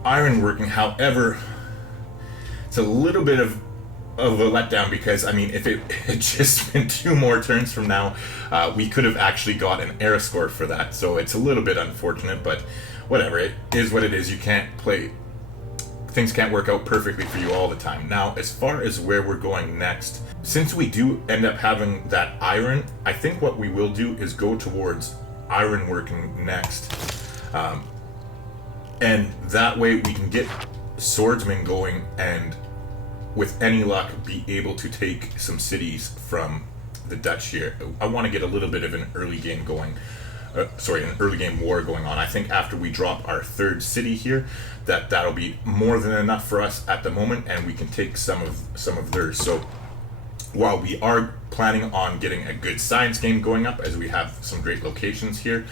iron working. However, it's a little bit of a letdown because, I mean, if it had just been 2 more turns from now, we could have actually got an era score for that, so it's a little bit unfortunate, but whatever, it is what it is. You can't play, things can't work out perfectly for you all the time. Now, as far as where we're going next, since we do end up having that iron, I think what we will do is go towards iron working next, and that way we can get swordsmen going and with any luck be able to take some cities from the Dutch here. I want to get a little bit of an early game going, an early game war going on. I think after we drop our 3rd city here, that'll be more than enough for us at the moment, and we can take some of theirs. So while we are planning on getting a good science game going up, as we have some great locations here,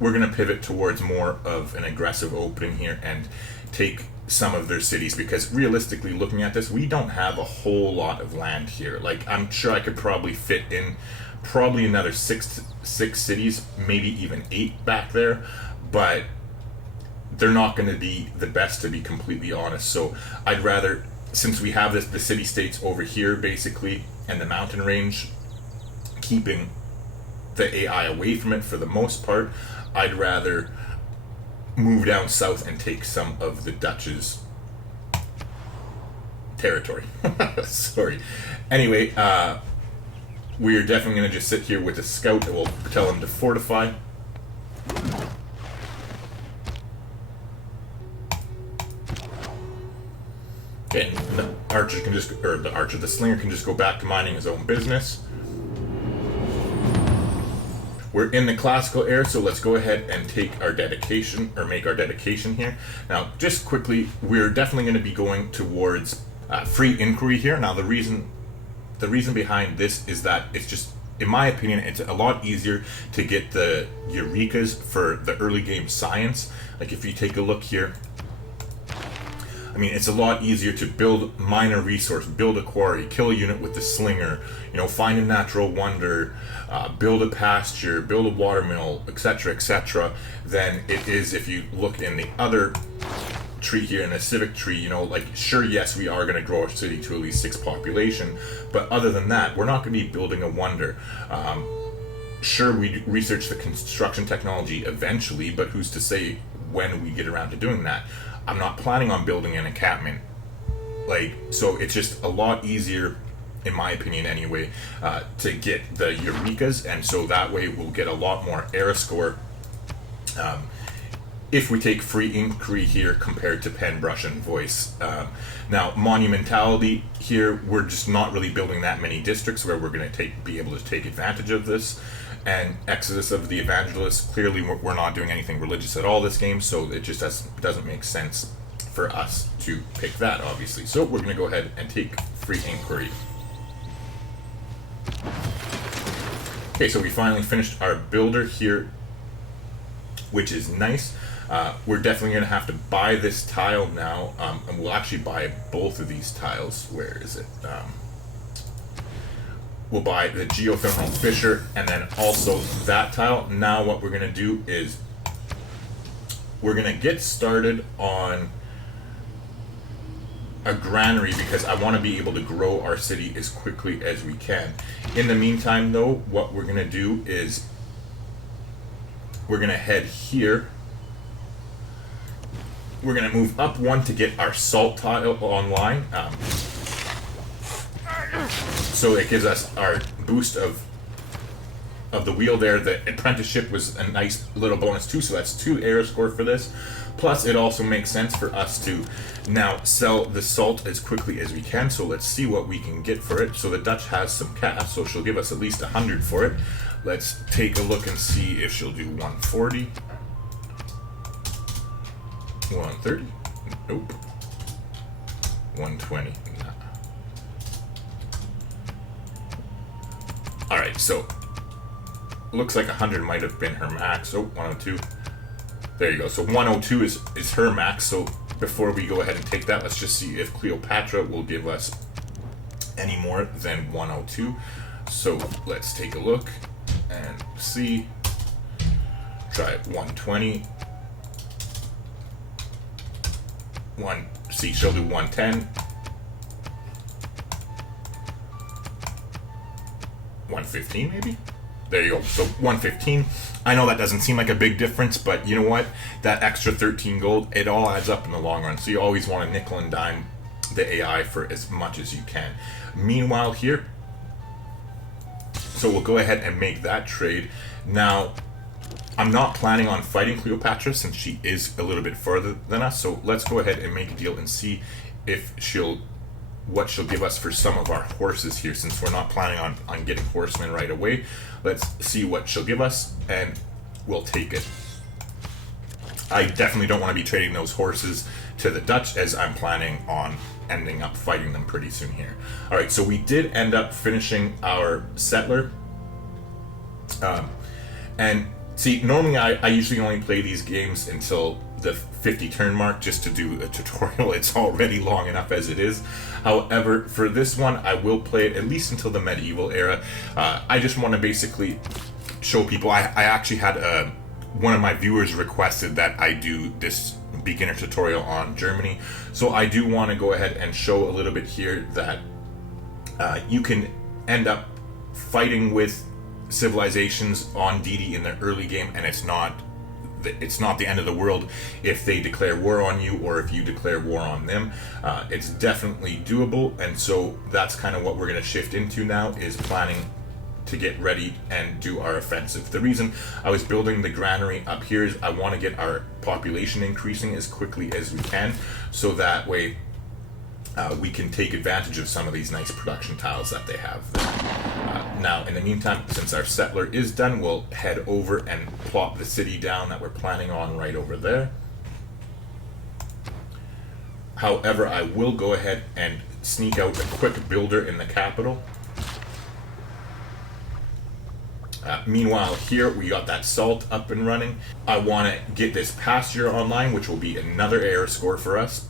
we're going to pivot towards more of an aggressive opening here and take some of their cities, because realistically looking at this, we don't have a whole lot of land here. Like, I'm sure I could probably fit in probably another six cities, maybe even 8 back there, but they're not going to be the best, to be completely honest. So I'd rather, since we have the city states over here basically and the mountain range, keeping the AI away from it for the most part, I'd rather move down south and take some of the Dutch's territory. Sorry. Anyway, we're definitely going to just sit here with the scout, and we'll tell him to fortify. Okay, the archer can just, or the slinger can just go back to minding his own business. We're in the classical era, so let's go ahead and take our dedication, or make our dedication here. Now, just quickly, we're definitely going to be going towards free inquiry here. Now, the reason behind this is that it's just, in my opinion, it's a lot easier to get the Eurekas for the early game science. Like, if you take a look here, I mean, it's a lot easier to build minor resource, build a quarry, kill a unit with the slinger, find a natural wonder, build a pasture, build a watermill, etc., than it is if you look in the other tree here, in the civic tree. Like, sure, yes, we are going to grow our city to at least 6 population, but other than that, we're not going to be building a wonder. Sure, we research the construction technology eventually, but who's to say when we get around to doing that? I'm not planning on building an encampment. So it's just a lot easier, in my opinion anyway, to get the Eurekas, and so that way we'll get a lot more era score if we take free inquiry here compared to pen, brush, and voice. Now, monumentality here, we're just not really building that many districts where we're going to be able to take advantage of this. And Exodus of the Evangelists, clearly we're not doing anything religious at all this game, so it just doesn't make sense for us to pick that, obviously. So we're going to go ahead and take free inquiry. Okay, so we finally finished our builder here, which is nice. We're definitely going to have to buy this tile now, and we'll actually buy both of these tiles. Where is it? we'll buy the geothermal fisher, and then also that tile. Now what we're going to do is we're going to get started on a granary, because I want to be able to grow our city as quickly as we can. In the meantime, though, what we're going to do is we're going to head here. We're going to move up one to get our salt tile online. So it gives us our boost of the wheel there. The apprenticeship was a nice little bonus too, so that's 2 error score for this. Plus, it also makes sense for us to now sell the salt as quickly as we can. So let's see what we can get for it. So the Dutch has some cash, so she'll give us at least 100 for it. Let's take a look and see if she'll do 140. 130? Nope. 120. Nah. Alright, so looks like 100 might have been her max. Oh, 102. There you go. So 102 is her max. So before we go ahead and take that, let's just see if Cleopatra will give us any more than 102. So let's take a look and see. Try 120. See, she'll do 110. 115 maybe? There you go. So 115. I know that doesn't seem like a big difference, but you know what? That extra 13 gold, it all adds up in the long run. So you always want to nickel and dime the AI for as much as you can. Meanwhile here, so we'll go ahead and make that trade. Now, I'm not planning on fighting Cleopatra since she is a little bit further than us. So let's go ahead and make a deal and see if what she'll give us for some of our horses here, since we're not planning on getting horsemen right away. Let's see what she'll give us, and we'll take it. I definitely don't want to be trading those horses to the Dutch, as I'm planning on ending up fighting them pretty soon here. Alright, so we did end up finishing our settler. And see, normally I usually only play these games until the 50 turn mark just to do a tutorial. It's already long enough as it is. However, for this one, I will play it at least until the medieval era. I just want to basically show people. I actually had one of my viewers requested that I do this beginner tutorial on Germany. So I do want to go ahead and show a little bit here that you can end up fighting with civilizations on Deity in the early game, and it's not the end of the world if they declare war on you or if you declare war on them. It's definitely doable, and so that's kind of what we're going to shift into now, is planning to get ready and do our offensive. The reason I was building the granary up here is I want to get our population increasing as quickly as we can, so that way we can take advantage of some of these nice production tiles that they have. Now, in the meantime, since our settler is done, we'll head over and plop the city down that we're planning on right over there. However, I will go ahead and sneak out a quick builder in the capital. Meanwhile, here we got that salt up and running. I want to get this pasture online, which will be another error score for us.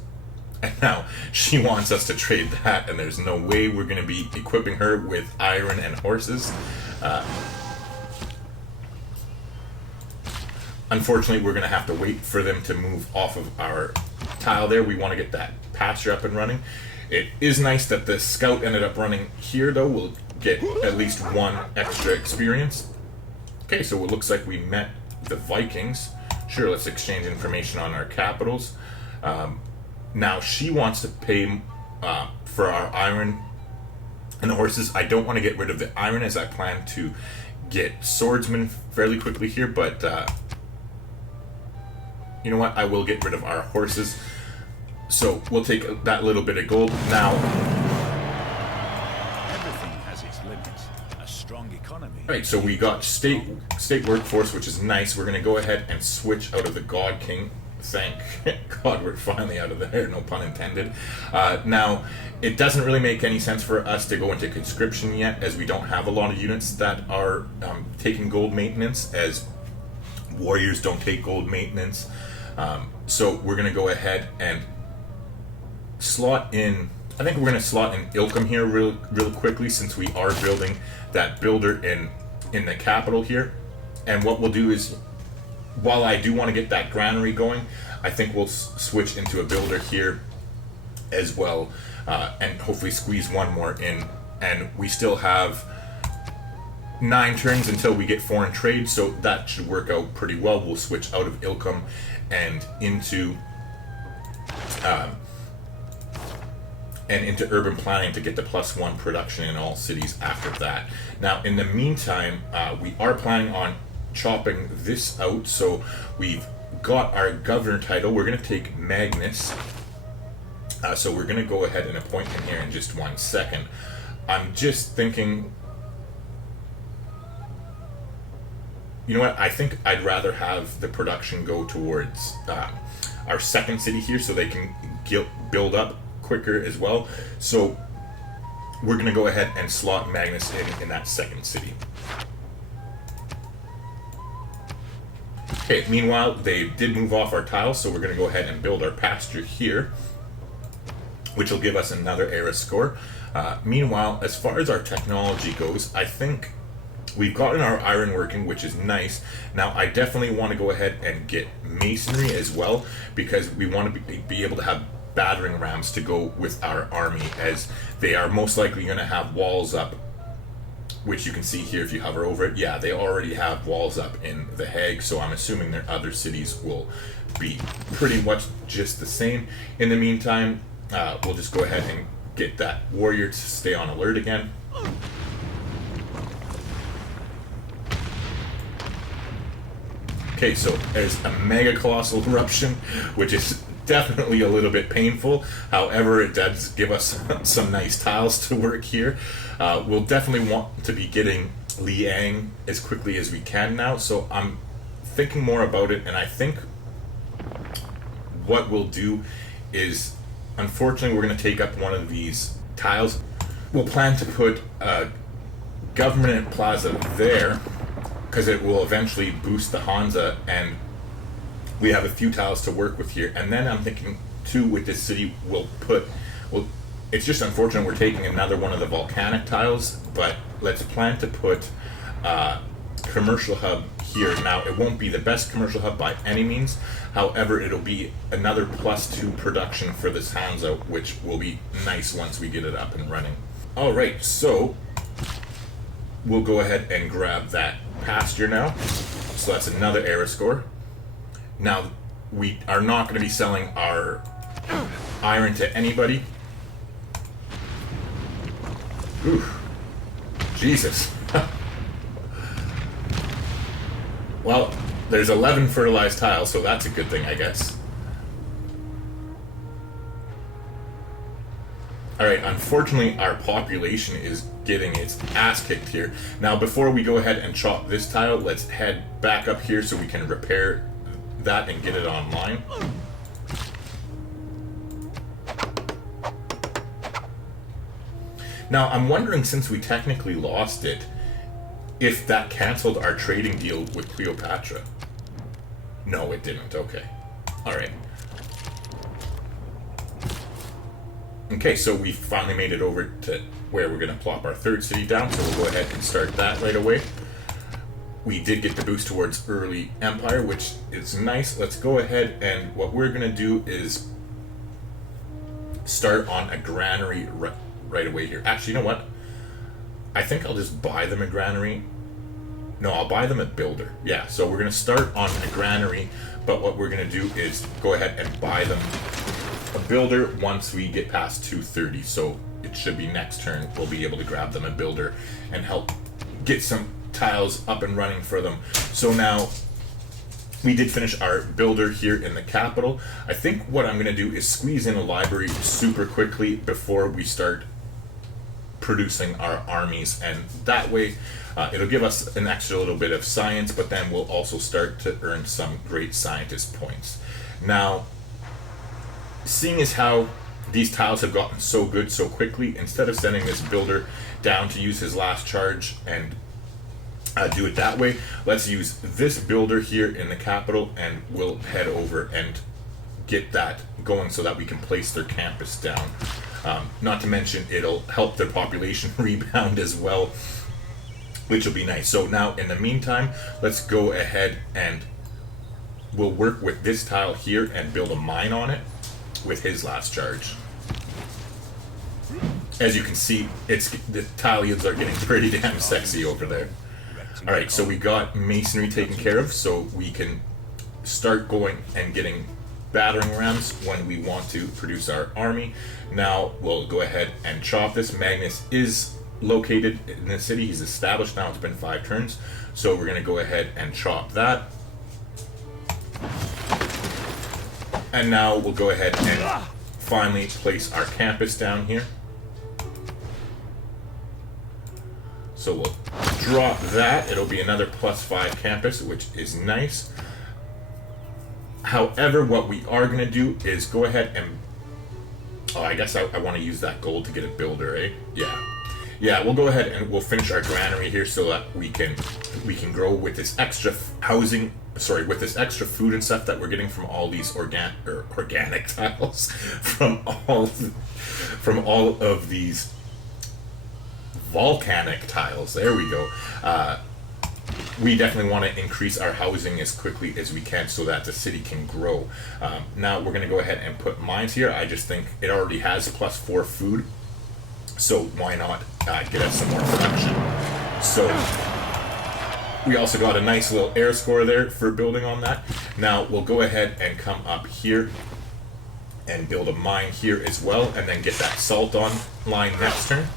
And now she wants us to trade that, and there's no way we're going to be equipping her with iron and horses. Unfortunately, we're going to have to wait for them to move off of our tile there. We want to get that pasture up and running. It is nice that the scout ended up running here, though. We'll get at least 1 extra experience. Okay, so it looks like we met the Vikings. Sure, let's exchange information on our capitals. Now she wants to pay for our iron and the horses. I don't want to get rid of the iron, as I plan to get swordsmen fairly quickly here, but you know what? I will get rid of our horses. So we'll take that little bit of gold. Now, everything has its limits. A strong economy. Right, so we got state workforce, which is nice. We're going to go ahead and switch out of the God King. Thank God we're finally out of there, no pun intended. Now, it doesn't really make any sense for us to go into Conscription yet, as we don't have a lot of units that are taking gold maintenance, as warriors don't take gold maintenance. So we're going to go ahead and slot in I think we're going to slot in Ilkham here real quickly, since we are building that builder in the capital here. And what we'll do is, while I do want to get that granary going, I think we'll switch into a builder here as well, and hopefully squeeze one more in. And we still have 9 turns until we get foreign trade, so that should work out pretty well. We'll switch out of Ilkham and into urban planning to get the +1 production in all cities after that. Now, in the meantime, we are planning on chopping this out. So we've got our governor title. We're going to take Magnus. So we're going to go ahead and appoint him here in just 1 second. I'm just thinking, you know what, I think I'd rather have the production go towards our second city here, so they can build up quicker as well. So we're going to go ahead and slot Magnus in that second city. Okay, meanwhile, they did move off our tiles, so we're going to go ahead and build our pasture here, which will give us another era score. Meanwhile, as far as our technology goes, I think we've gotten our iron working, which is nice. Now, I definitely want to go ahead and get Masonry as well, because we want to be able to have battering rams to go with our army, as they are most likely going to have walls up, which you can see here if you hover over it. Yeah, they already have walls up in The Hague, so I'm assuming their other cities will be pretty much just the same. In the meantime, we'll just go ahead and get that warrior to stay on alert again. Okay, so there's a mega colossal eruption, which is definitely a little bit painful. However, it does give us some nice tiles to work here. We'll definitely want to be getting Liang as quickly as we can now, so I'm thinking more about it, and I think what we'll do is, unfortunately, we're going to take up one of these tiles. We'll plan to put a government plaza there, because it will eventually boost the Hansa, and we have a few tiles to work with here. And then I'm thinking too, with this city, it's just unfortunate we're taking another one of the volcanic tiles, but let's plan to put commercial hub here. Now, it won't be the best commercial hub by any means. However, it'll be another +2 production for this Hansa, which will be nice once we get it up and running. All right, so we'll go ahead and grab that pasture now. So that's another era score. Now, we are not going to be selling our iron to anybody. Ooh, Jesus. Well, there's 11 fertilized tiles, so that's a good thing, I guess. Alright, unfortunately, our population is getting its ass kicked here. Now, before we go ahead and chop this tile, let's head back up here so we can repair that and get it online. Now, I'm wondering, since we technically lost it, if that canceled our trading deal with Cleopatra. No, it didn't. Okay. Alright. Okay, so we finally made it over to where we're going to plop our third city down, so we'll go ahead and start that right away. We did get the boost towards early empire, which is nice. Let's go ahead, and what we're going to do is start on a granary right away here. Actually, you know what? I think I'll just buy them a granary. No, I'll buy them a builder. Yeah, so we're going to start on a granary, but what we're going to do is go ahead and buy them a builder once we get past 230. So it should be next turn we'll be able to grab them a builder and help get some tiles up and running for them. So now we did finish our builder here in the capital. I think what I'm going to do is squeeze in a library super quickly before we start producing our armies, and that way it'll give us an extra little bit of science, but then we'll also start to earn some great scientist points. Now, seeing as how these tiles have gotten so good so quickly, instead of sending this builder down to use his last charge and do it that way, let's use this builder here in the capital, and we'll head over and get that going so that we can place their campus down. Not to mention it'll help their population rebound as well, which will be nice. So now in the meantime, let's go ahead and we'll work with this tile here and build a mine on it with his last charge. As you can see, the tile yields are getting pretty damn sexy over there. Alright, so we got Masonry taken care of, so we can start going and getting battering rams when we want to produce our army. Now we'll go ahead and chop this. Magnus is located in the city. He's established now. It's been 5 turns. So we're going to go ahead and chop that. And now we'll go ahead and finally place our campus down here. So we'll drop that. It'll be another +5 campus, which is nice. However, what we are going to do is go ahead and... Oh, I guess I want to use that gold to get a builder, eh? Yeah, we'll go ahead and we'll finish our granary here so that we can grow with this extra housing... Sorry, with this extra food and stuff that we're getting from all these organic tiles. From all of these volcanic tiles. There we go. We definitely want to increase our housing as quickly as we can so that the city can grow. Now we're going to go ahead and put mines here. I just think it already has +4 food, so why not get us some more production. So we also got a nice little air score there for building on that. Now we'll go ahead and come up here and build a mine here as well, and then get that salt on line next turn.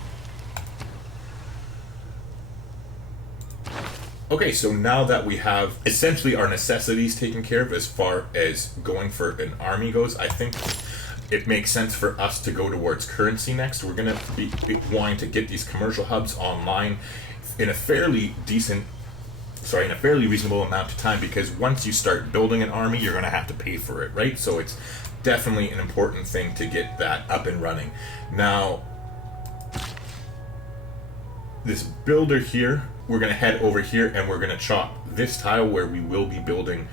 Okay, so now that we have essentially our necessities taken care of as far as going for an army goes, I think it makes sense for us to go towards currency next. We're going to be wanting to get these commercial hubs online in a fairly reasonable amount of time, because once you start building an army, you're going to have to pay for it, right? So it's definitely an important thing to get that up and running. Now, this builder here, we're going to head over here and we're going to chop this tile where we will be building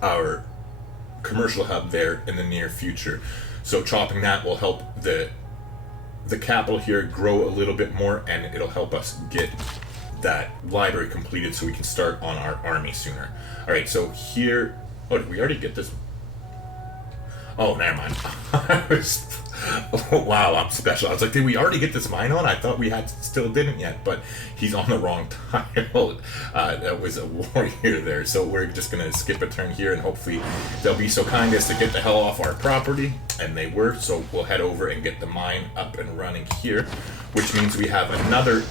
our commercial hub there in the near future. So chopping that will help the capital here grow a little bit more, and it'll help us get that library completed so we can start on our army sooner. Alright, so here... Oh, did we already get this? Oh, never mind. Oh, wow, I'm special. I was like, did we already get this mine on? I thought we still didn't yet, but he's on the wrong tile. That was a warrior there. So we're just going to skip a turn here, and hopefully they'll be so kind as to get the hell off our property. And they were, so we'll head over and get the mine up and running here, which means we have another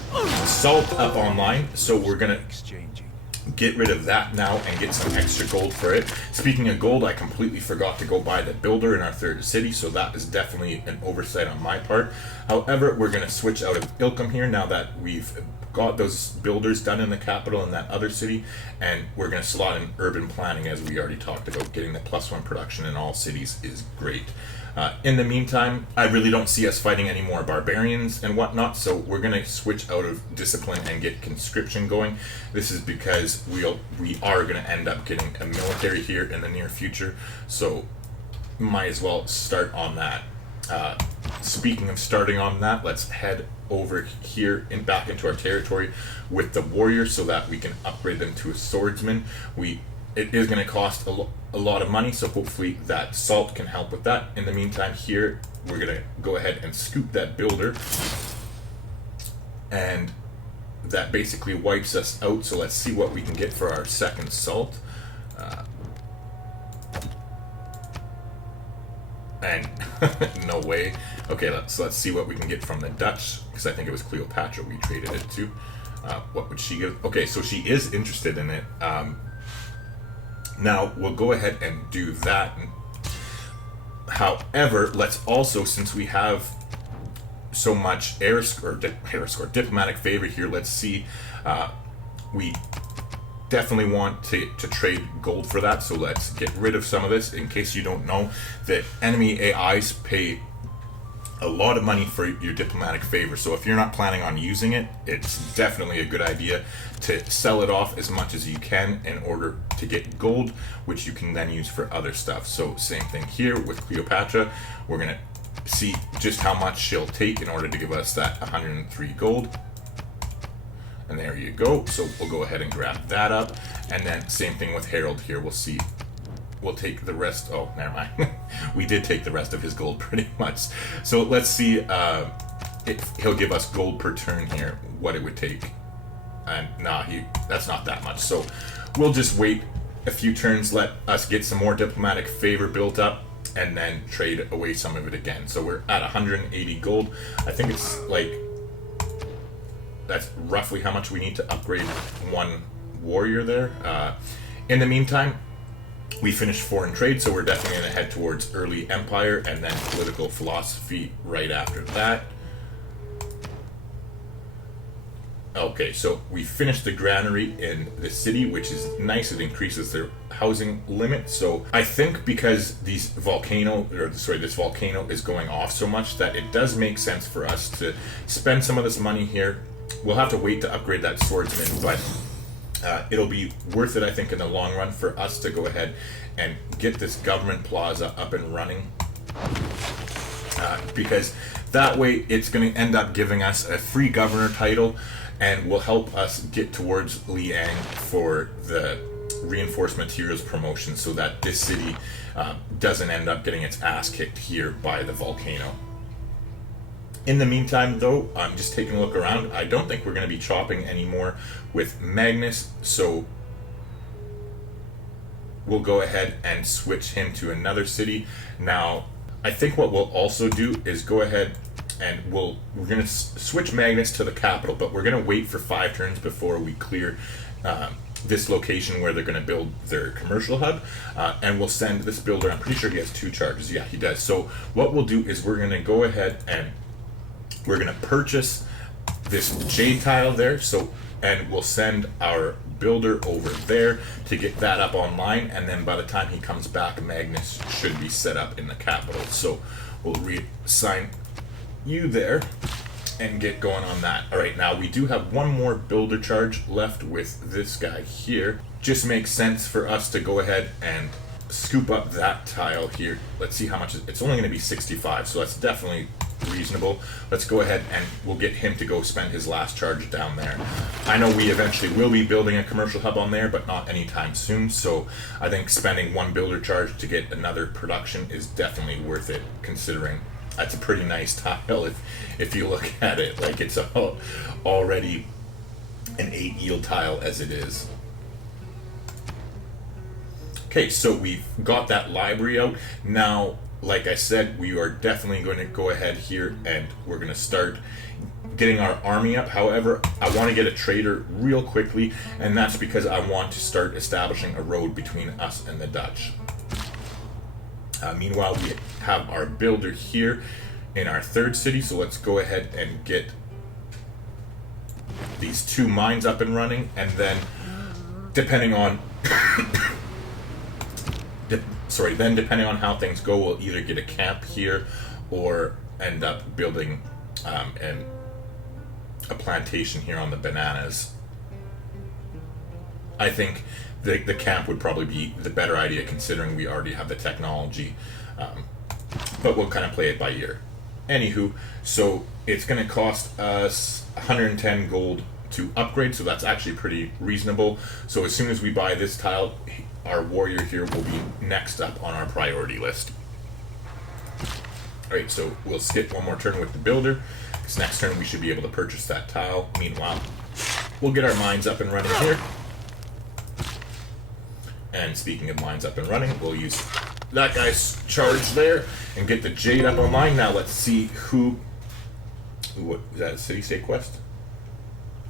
salt up online. So we're going to get rid of that now and get some extra gold for it. Speaking of gold, I completely forgot to go buy the builder in our third city, so that is definitely an oversight on my part. However, we're going to switch out of Ilkham here now that we've got those builders done in the capital in that other city, and we're going to slot in urban planning, as we already talked about. Getting the +1 production in all cities is great. In the meantime, I really don't see us fighting any more barbarians and whatnot, so we're going to switch out of discipline and get conscription going. This is because we are going to end up getting a military here in the near future, so might as well start on that. Speaking of starting on that, let's head over here and back into our territory with the warrior so that we can upgrade them to a swordsman. It is going to cost a lot of money, so hopefully that salt can help with that. In the meantime here, we're going to go ahead and scoop that builder, and that basically wipes us out. So let's see what we can get for our second salt. And no way. Okay, let's see what we can get from the Dutch, because I think it was Cleopatra we traded it to. What would she give? Okay, so she is interested in it. Now we'll go ahead and do that. However, let's also, since we have so much diplomatic favor here, let's see. We definitely want to trade gold for that, so let's get rid of some of this. In case you don't know, the enemy AIs pay a lot of money for your diplomatic favor. So if you're not planning on using it, it's definitely a good idea to sell it off as much as you can in order to get gold, which you can then use for other stuff. So same thing here with Cleopatra. We're gonna see just how much she'll take in order to give us that 103 gold. And there you go. So we'll go ahead and grab that up. And then same thing with Harold here. We'll see. We'll take the rest. Oh, never mind. We did take the rest of his gold pretty much. So let's see if he'll give us gold per turn here, what it would take. And nah, that's not that much. So we'll just wait a few turns, let us get some more diplomatic favor built up, and then trade away some of it again. So we're at 180 gold. I think it's like, that's roughly how much we need to upgrade one warrior there. In the meantime, we finished foreign trade, so we're definitely going to head towards early empire and then political philosophy right after that. Okay, so we finished the granary in the city, which is nice. It increases their housing limit. So I think because this volcano is going off so much that it does make sense for us to spend some of this money here. We'll have to wait to upgrade that swordsman, but it'll be worth it, I think, in the long run for us to go ahead and get this government plaza up and running. Because that way it's going to end up giving us a free governor title and will help us get towards Liang for the reinforced materials promotion, so that this city doesn't end up getting its ass kicked here by the volcano. In the meantime, though, I'm just taking a look around. I don't think we're going to be chopping anymore with Magnus, so we'll go ahead and switch him to another city. Now, I think what we'll also do is go ahead and we're going to switch Magnus to the capital, but we're going to wait for 5 turns before we clear this location where they're going to build their commercial hub, and we'll send this builder. I'm pretty sure he has 2 charges. Yeah, he does. So what we'll do is we're going to go ahead and we're going to purchase this jade tile there, and we'll send our builder over there to get that up online, and then by the time he comes back, Magnus should be set up in the capital. So we'll reassign you there and get going on that. Alright, now we do have one more builder charge left with this guy here. Just makes sense for us to go ahead and scoop up that tile here. Let's see how much it's only going to be 65, so that's definitely reasonable. Let's go ahead and we'll get him to go spend his last charge down there. I know we eventually will be building a commercial hub on there, but not anytime soon, so I think spending one builder charge to get another production is definitely worth it, considering that's a pretty nice tile if you look at it. Like, it's already an 8 yield tile as it is. Okay, so we've got that library out. Now, like I said, we are definitely going to go ahead here and we're going to start getting our army up. However, I want to get a trader real quickly, and that's because I want to start establishing a road between us and the Dutch. Meanwhile, we have our builder here in our 3rd city, so let's go ahead and get these 2 mines up and running, and then depending on depending on how things go, we'll either get a camp here or end up building a plantation here on the bananas. I think the camp would probably be the better idea, considering we already have the technology, but we'll kind of play it by ear. Anywho, so it's going to cost us 110 gold to upgrade, so that's actually pretty reasonable. So as soon as we buy this tile, our warrior here will be next up on our priority list. Alright, so we'll skip one more turn with the builder, because next turn we should be able to purchase that tile. Meanwhile, we'll get our mines up and running here. And speaking of mines up and running, we'll use that guy's charge there and get the jade up online. Now let's see what is that, a city-state quest?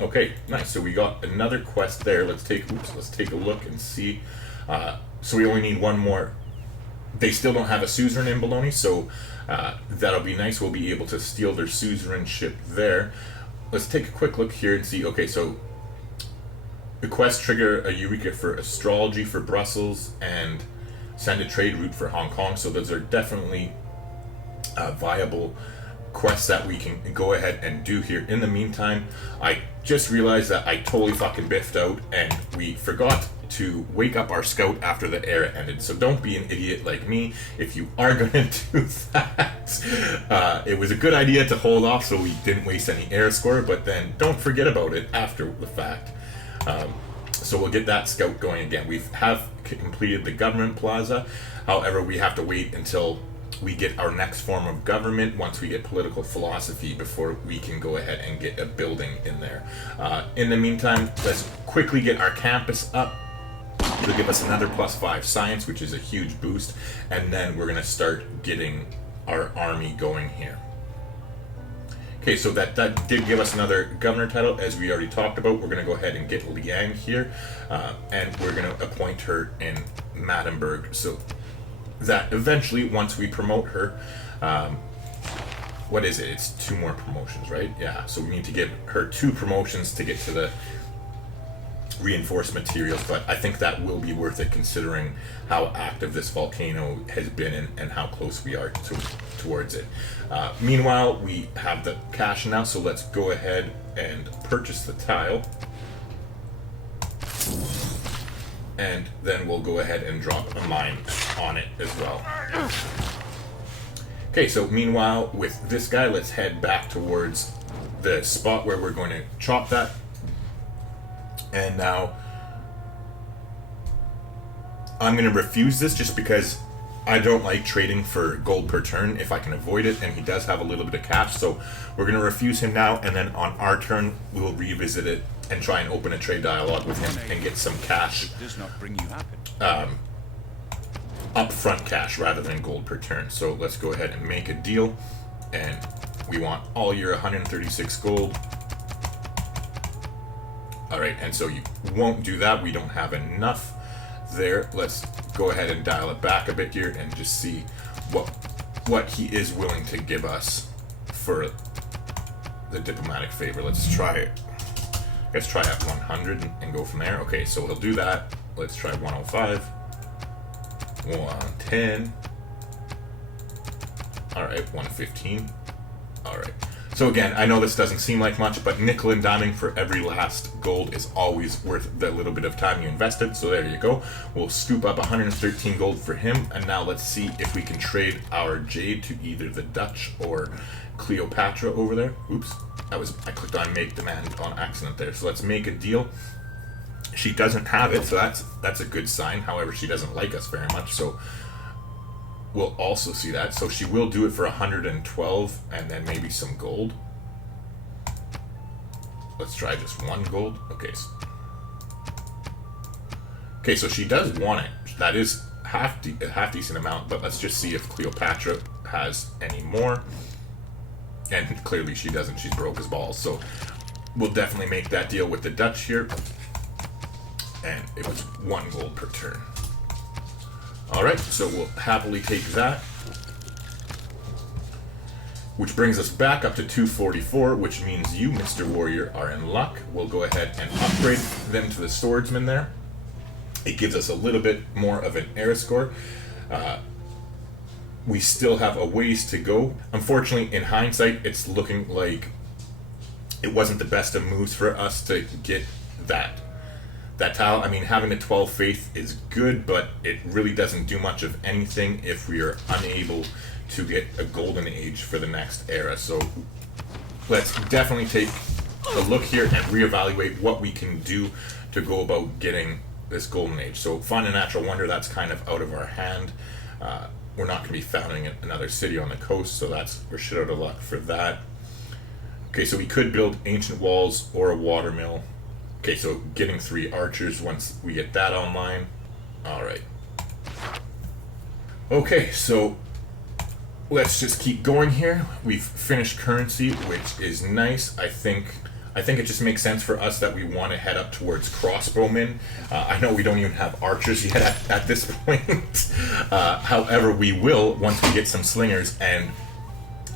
Okay, nice. So we got another quest there. Let's take a look and see. So we only need one more. They still don't have a suzerain in Bologna, so that'll be nice. We'll be able to steal their suzerainship there. Let's take a quick look here and see. Okay, so the quest trigger a Eureka for astrology for Brussels and send a trade route for Hong Kong. So those are definitely viable quests that we can go ahead and do here. In the meantime, I just realized that I totally fucking biffed out and we forgot to wake up our scout after the era ended. So don't be an idiot like me if you are gonna do that. It was a good idea to hold off so we didn't waste any era score, but then don't forget about it after the fact. So we'll get that scout going again. We have completed the government plaza. However, we have to wait until we get our next form of government once we get political philosophy before we can go ahead and get a building in there. In the meantime, let's quickly get our campus up. It'll give us another +5 science, which is a huge boost, and then we're going to start getting our army going here. Okay, so that did give us another governor title, as we already talked about. We're going to go ahead and get Liang here, and we're going to appoint her in Maddenburg, so that eventually, once we promote her, what is it? It's 2 more promotions, right? Yeah, so we need to give her 2 promotions to get to the reinforced materials, but I think that will be worth it considering how active this volcano has been and how close we are towards it. Meanwhile, we have the cash now, so let's go ahead and purchase the tile. And then we'll go ahead and drop a mine on it as well. Okay, so meanwhile, with this guy, let's head back towards the spot where we're going to chop that. And now I'm going to refuse this just because I don't like trading for gold per turn if I can avoid it, and he does have a little bit of cash, so we're going to refuse him now, and then on our turn we will revisit it and try and open a trade dialogue with him and get some cash, upfront cash rather than gold per turn. So let's go ahead and make a deal, and we want all your 136 gold. Alright, and so you won't do that, we don't have enough there. Let's go ahead and dial it back a bit here and just see what he is willing to give us for the diplomatic favor. Let's try it. Let's try at 100 and go from there. Okay, so he'll do that. Let's try 105. 110. Alright, 115. Alright. So again, I know this doesn't seem like much, but nickel and diming for every last gold is always worth the little bit of time you invested. So there you go. We'll scoop up 113 gold for him, and now let's see if we can trade our jade to either the Dutch or Cleopatra over there. Oops, I clicked on make demand on accident there. So let's make a deal. She doesn't have it, so that's a good sign. However, she doesn't like us very much, so we'll also see that. So she will do it for 112 and then maybe some gold. Let's try just 1 gold. Okay, so she does want it. That is a half decent amount, but let's just see if Cleopatra has any more. And clearly she doesn't. She's broke as balls. So we'll definitely make that deal with the Dutch here. And it was 1 gold per turn. Alright, so we'll happily take that. Which brings us back up to 244, which means you, Mr. Warrior, are in luck. We'll go ahead and upgrade them to the swordsman there. It gives us a little bit more of an era score. We still have a ways to go. Unfortunately, in hindsight, it's looking like it wasn't the best of moves for us to get that tile. I mean, having a 12 faith is good, but it really doesn't do much of anything if we are unable to get a golden age for the next era. So let's definitely take a look here and reevaluate what we can do to go about getting this golden age. So find a natural wonder, that's kind of out of our hand. We're not going to be founding another city on the coast, so we're shit out of luck for that. Okay, so we could build ancient walls or a watermill. Okay, so getting 3 archers once we get that online. Alright. Okay, so let's just keep going here. We've finished currency, which is nice. I think it just makes sense for us that we want to head up towards crossbowmen. I know we don't even have archers yet at this point. However, we will once we get some slingers, and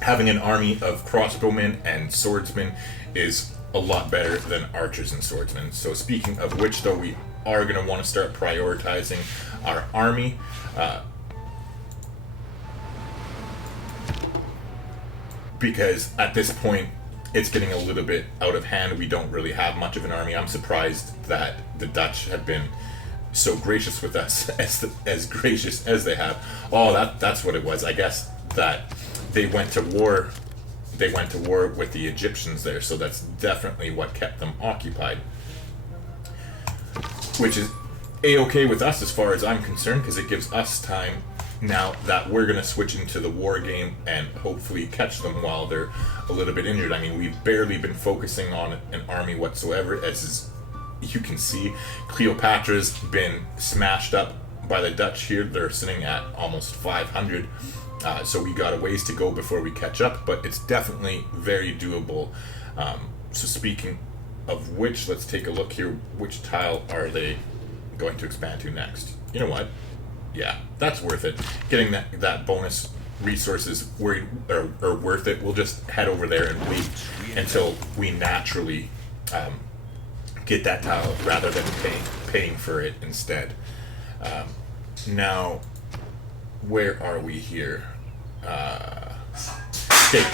having an army of crossbowmen and swordsmen is a lot better than archers and swordsmen. So speaking of which, though, we are going to want to start prioritizing our army. because at this point it's getting a little bit out of hand. We don't really have much of an army. I'm surprised that the Dutch have been so gracious with us, as gracious as they have. Oh, that's what it was. I guess that they went to war. They went to war with the Egyptians there, so that's definitely what kept them occupied. Which is a-okay with us as far as I'm concerned, because it gives us time now that we're going to switch into the war game and hopefully catch them while they're a little bit injured. I mean, we've barely been focusing on an army whatsoever, as you can see. Cleopatra's been smashed up by the Dutch here. They're sitting at almost 500. So we got a ways to go before we catch up, but it's definitely very doable. So speaking of which, let's take a look here. Which tile are they going to expand to next? You know what? Yeah, that's worth it. Getting that bonus resources are worth it. We'll just head over there and wait until we naturally get that tile rather than paying for it instead. Now, where are we here? Okay,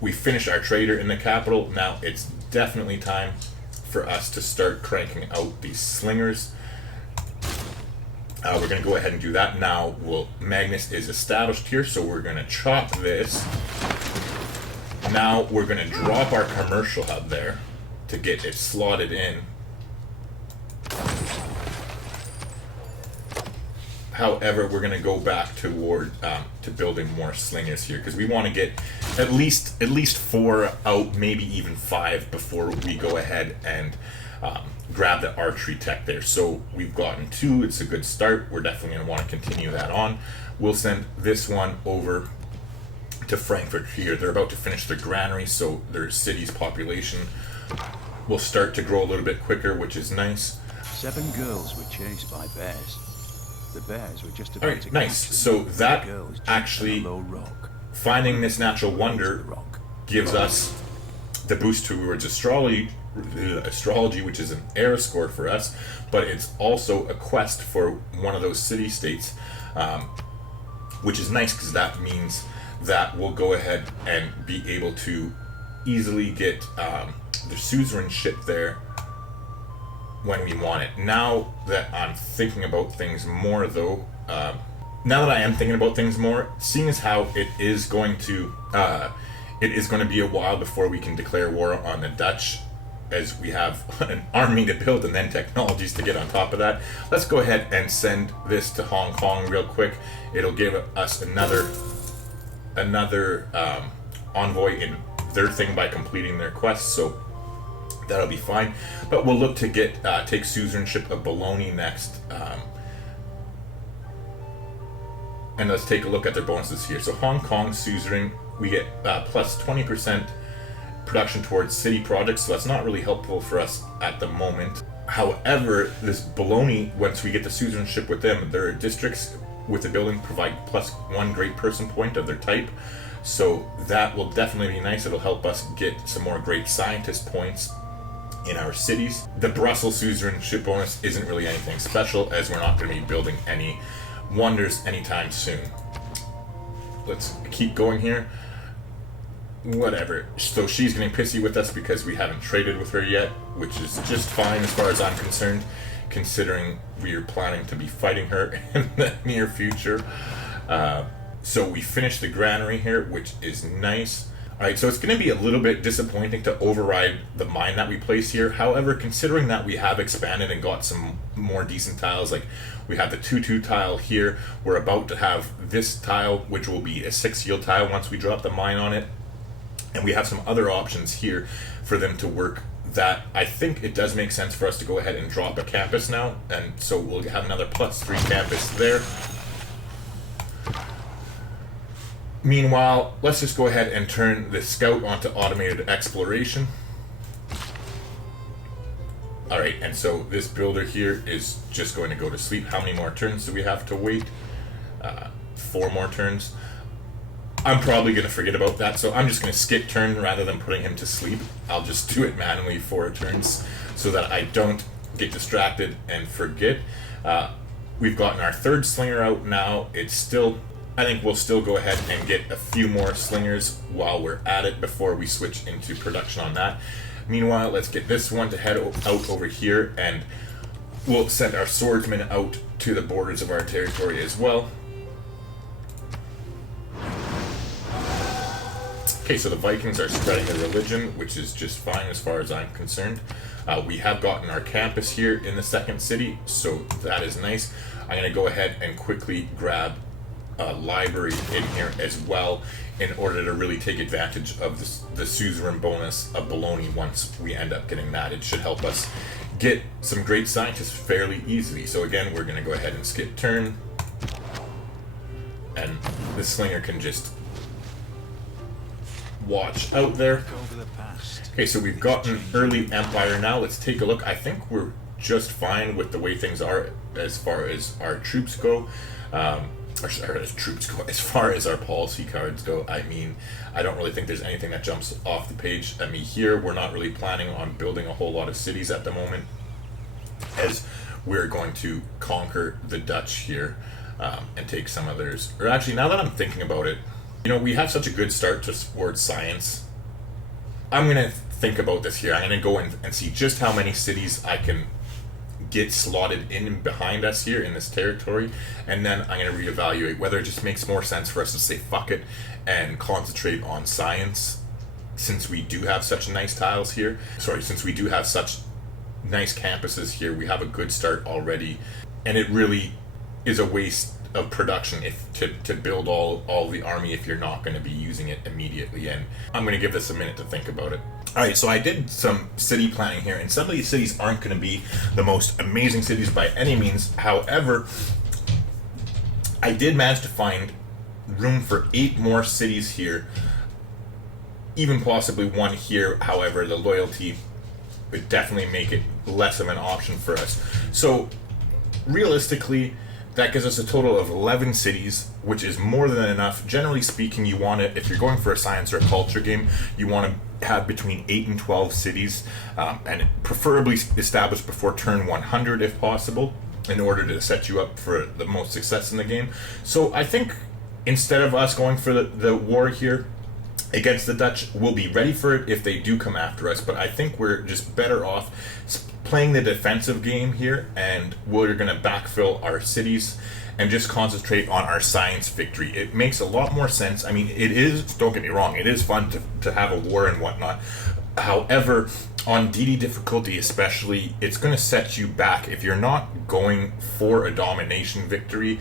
we finished our trader in the capital. Now it's definitely time for us to start cranking out these slingers. We're going to go ahead and do that now. Magnus is established here, so we're going to chop this. Now we're going to drop our commercial hub there to get it slotted in. However, we're going to go back toward to building more slingers here, because we want to get at least 4 out, maybe even 5 before we go ahead and grab the archery tech there. So we've gotten 2. It's a good start. We're definitely going to want to continue that on. We'll send this one over to Frankfurt here. They're about to finish their granary, so their city's population will start to grow a little bit quicker, which is nice. 7 girls were chased by bears. The bears were just about All right, to nice. catch them. So that The girls jumped actually, on a low rock. finding this natural wonder gives us the boost towards astrology, which is an era score for us, but it's also a quest for one of those city-states, which is nice because that means that we'll go ahead and be able to easily get the suzerainship there when we want it. Now that I'm thinking about things more, though, seeing as how it is going to be a while before we can declare war on the Dutch, as we have an army to build and then technologies to get on top of that. Let's go ahead and send this to Hong Kong real quick. It'll give us another envoy in their thing by completing their quest, so that'll be fine. But we'll look to take suzerainship of Bologna next. And let's take a look at their bonuses here. So Hong Kong suzerain, we get plus 20% production towards city projects, so that's not really helpful for us at the moment. However, this Bologna, once we get the suzerainship with them, their districts with the building provide plus 1 great person point of their type. So that will definitely be nice. It'll help us get some more great scientist points in our cities. The Brussels suzerainship bonus isn't really anything special, as we're not going to be building any wonders anytime soon. Let's keep going here. Whatever. So she's getting pissy with us because we haven't traded with her yet, which is just fine as far as I'm concerned, considering we are planning to be fighting her in the near future. So we finished the granary here, which is nice. Alright, so it's going to be a little bit disappointing to override the mine that we place here. However, considering that we have expanded and got some more decent tiles, like we have the 2-2 tile here, we're about to have this tile, which will be a 6-yield tile once we drop the mine on it. And we have some other options here for them to work that I think it does make sense for us to go ahead and drop a campus now. And so we'll have another +3 campus there. Meanwhile, let's just go ahead and turn the scout onto automated exploration. Alright, and so this builder here is just going to go to sleep. How many more turns do we have to wait? 4 more turns. I'm probably going to forget about that, so I'm just going to skip turn rather than putting him to sleep. I'll just do it manually 4 turns so that I don't get distracted and forget. We've gotten our 3rd slinger out now. It's still I think we'll still go ahead and get a few more slingers while we're at it before we switch into production on that. Meanwhile, let's get this one to head out over here, and we'll send our swordsmen out to the borders of our territory as well. Okay, so the Vikings are spreading their religion, which is just fine as far as I'm concerned. We have gotten our campus here in the second city, so that is nice. I'm going to go ahead and quickly grab a library in here as well in order to really take advantage of the suzerain bonus of Bologna. Once we end up getting that, it should help us get some great scientists fairly easily. So again, we're going to go ahead and skip turn, and the slinger can just watch out there. Okay, so we've gotten early Empire now. Let's take a look. I think we're just fine with the way things are as far as our troops go. As far as our policy cards go, I mean, I don't really think there's anything that jumps off the page at me here. We're not really planning on building a whole lot of cities at the moment, as we're going to conquer the Dutch here and take some of theirs. Or actually, now that I'm thinking about it, you know, we have such a good start towards science. I'm going to think about this here. I'm going to go in and see just how many cities I can get slotted in behind us here in this territory, and then I'm going to reevaluate whether it just makes more sense for us to say fuck it and concentrate on science, since we do have such nice tiles here. Since we do have such nice campuses here, we have a good start already, and it really is a waste of production to build all the army if you're not going to be using it immediately. And I'm going to give this a minute to think about it. Alright, so I did some city planning here, and some of these cities aren't going to be the most amazing cities by any means. However, I did manage to find room for 8 more cities here, even possibly 1 here. However, the loyalty would definitely make it less of an option for us. So realistically, that gives us a total of 11 cities, which is more than enough. Generally speaking, you want to, if you're going for a science or a culture game, you want to have between 8 and 12 cities, and preferably established before turn 100 if possible, in order to set you up for the most success in the game. So I think instead of us going for the war here against the Dutch, we'll be ready for it if they do come after us, but I think we're just better off playing the defensive game here, and we're going to backfill our cities and just concentrate on our science victory. It makes a lot more sense. I mean, it is, don't get me wrong, it is fun to have a war and whatnot. However, on DD difficulty especially, it's going to set you back. If you're not going for a domination victory,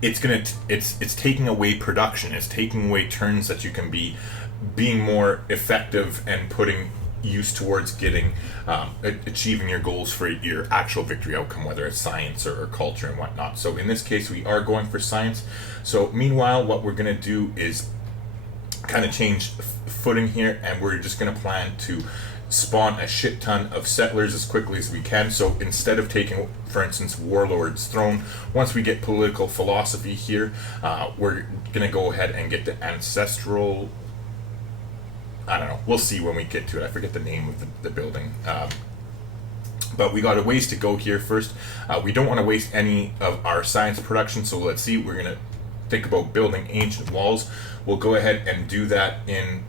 it's taking away production. It's taking away turns that you can be being more effective and putting use towards getting achieving your goals for your actual victory outcome, whether it's science or culture and whatnot. So in this case, we are going for science. So meanwhile, what we're going to do is kind of change footing here, and we're just going to plan to spawn a shit ton of settlers as quickly as we can. So instead of taking, for instance, Warlord's Throne, once we get political philosophy here, we're going to go ahead and get the ancestral, I don't know, we'll see when we get to it. I forget the name of the building. But we got a ways to go here first. We don't want to waste any of our science production, so let's see. We're going to think about building ancient walls. We'll go ahead and do that in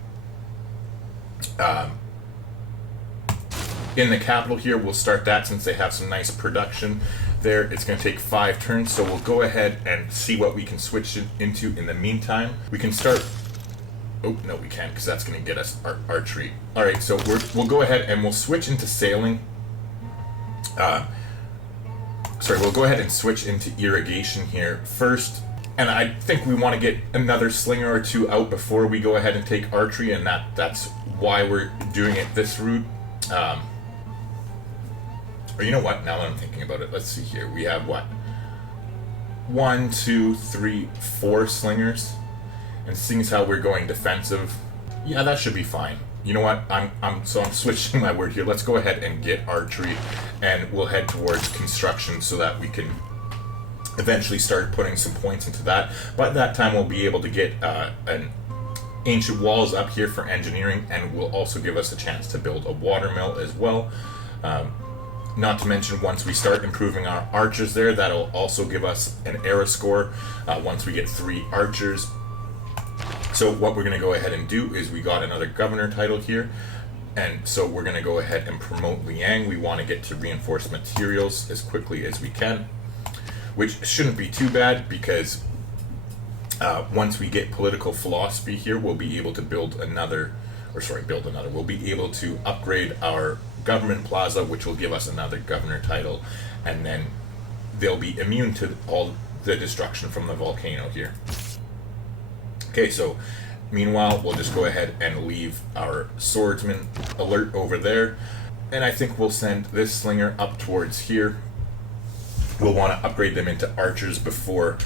the capital here. We'll start that since they have some nice production there. It's going to take 5 turns, so we'll go ahead and see what we can switch it into in the meantime. We can start... Oh, no, we can't, because that's going to get us our archery. Alright, so we'll go ahead and we'll switch into sailing. We'll go ahead and switch into irrigation here first. And I think we want to get another slinger or 2 out before we go ahead and take archery, and that's why we're doing it this route. Or you know what, now that I'm thinking about it, let's see here. We have what? 1, 2, 3, 4 slingers. And seeing as how we're going defensive, yeah, that should be fine. You know what? I'm switching my word here. Let's go ahead and get archery, and we'll head towards construction so that we can eventually start putting some points into that. By that time, we'll be able to get an ancient walls up here for engineering, and will also give us a chance to build a watermill as well. Not to mention, once we start improving our archers there, that'll also give us an era score once we get 3 archers. So what we're going to go ahead and do is we got another governor title here. And so we're going to go ahead and promote Liang. We want to get to reinforced materials as quickly as we can, which shouldn't be too bad because once we get political philosophy here, we'll be able to we'll be able to upgrade our government plaza, which will give us another governor title, and then they'll be immune to all the destruction from the volcano here. Okay, so meanwhile, we'll just go ahead and leave our swordsman alert over there, and I think we'll send this slinger up towards here. We'll want to upgrade them into archers before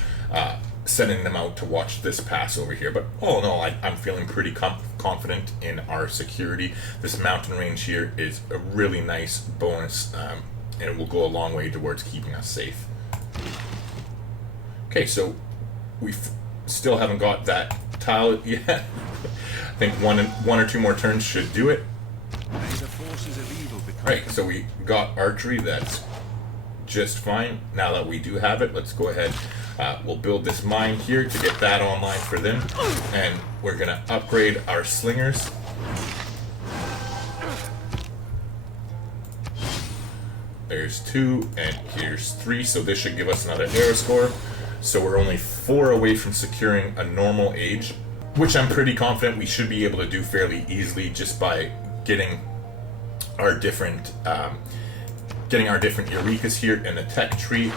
sending them out to watch this pass over here. But all in all, I'm feeling pretty confident in our security. This mountain range here is a really nice bonus, and it will go a long way towards keeping us safe. Okay, so we still haven't got that tile yet. I think one or two more turns should do it. Right, so we got archery. That's just fine. Now that we do have it, let's go ahead. We'll build this mine here to get that online for them, and we're gonna upgrade our slingers. There's 2 and here's 3, so this should give us another era score. So we're only 4 away from securing a normal age, which I'm pretty confident we should be able to do fairly easily just by getting our different Eurekas here in the tech tree.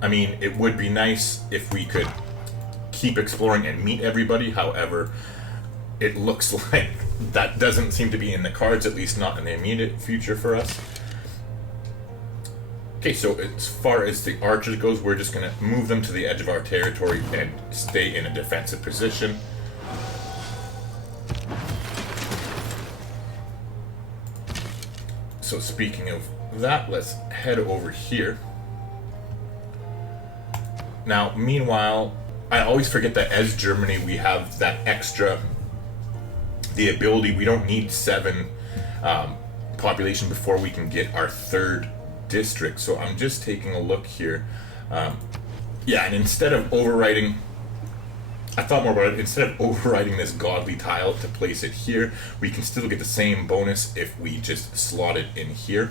I mean, it would be nice if we could keep exploring and meet everybody. However, it looks like that doesn't seem to be in the cards, at least not in the immediate future for us. Okay, so as far as the archers goes, we're just going to move them to the edge of our territory and stay in a defensive position. So speaking of that, let's head over here. Now, meanwhile, I always forget that as Germany, we have that extra, the ability, we don't need 7 population before we can get our 3rd district. So I'm just taking a look here. Yeah, and instead of overriding, I thought more about it, instead of overriding this godly tile to place it here, we can still get the same bonus if we just slot it in here.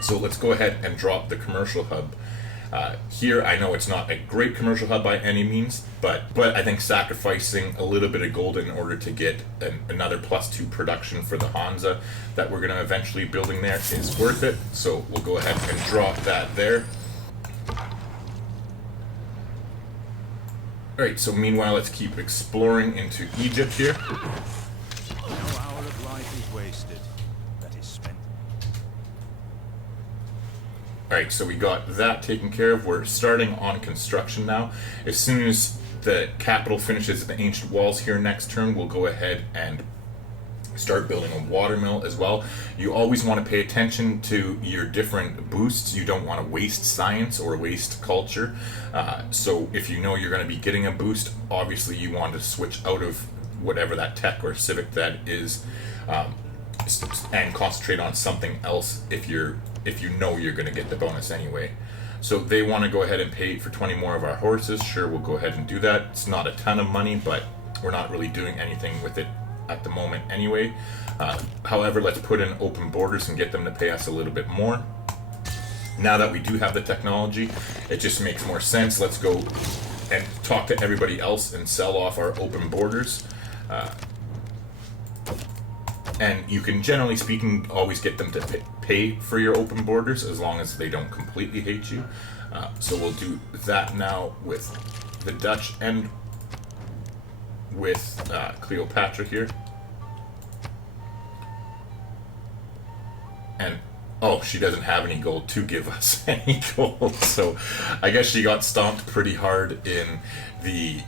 So let's go ahead and drop the commercial hub here. I know it's not a great commercial hub by any means, but I think sacrificing a little bit of gold in order to get another +2 production for the Hansa that we're going to eventually building there is worth it. So we'll go ahead and drop that there. Alright, so meanwhile, let's keep exploring into Egypt here. No hour of life is wasted. That is spent. Alright, so we got that taken care of. We're starting on construction now. As soon as the capital finishes the ancient walls here next turn, we'll go ahead and start building a watermill as well. You always want to pay attention to your different boosts. You don't want to waste science or waste culture. So if you know you're going to be getting a boost, obviously you want to switch out of whatever that tech or civic that is, and concentrate on something else if you know you're going to get the bonus anyway. So they want to go ahead and pay for 20 more of our horses. Sure, we'll go ahead and do that. It's not a ton of money, but we're not really doing anything with it at the moment anyway. However, let's put in open borders and get them to pay us a little bit more. Now that we do have the technology, it just makes more sense. Let's go and talk to everybody else and sell off our open borders. And you can, generally speaking, always get them to pay for your open borders as long as they don't completely hate you. So we'll do that now with the Dutch and with Cleopatra here. And oh, she doesn't have any gold to give us any gold, so I guess she got stomped pretty hard in the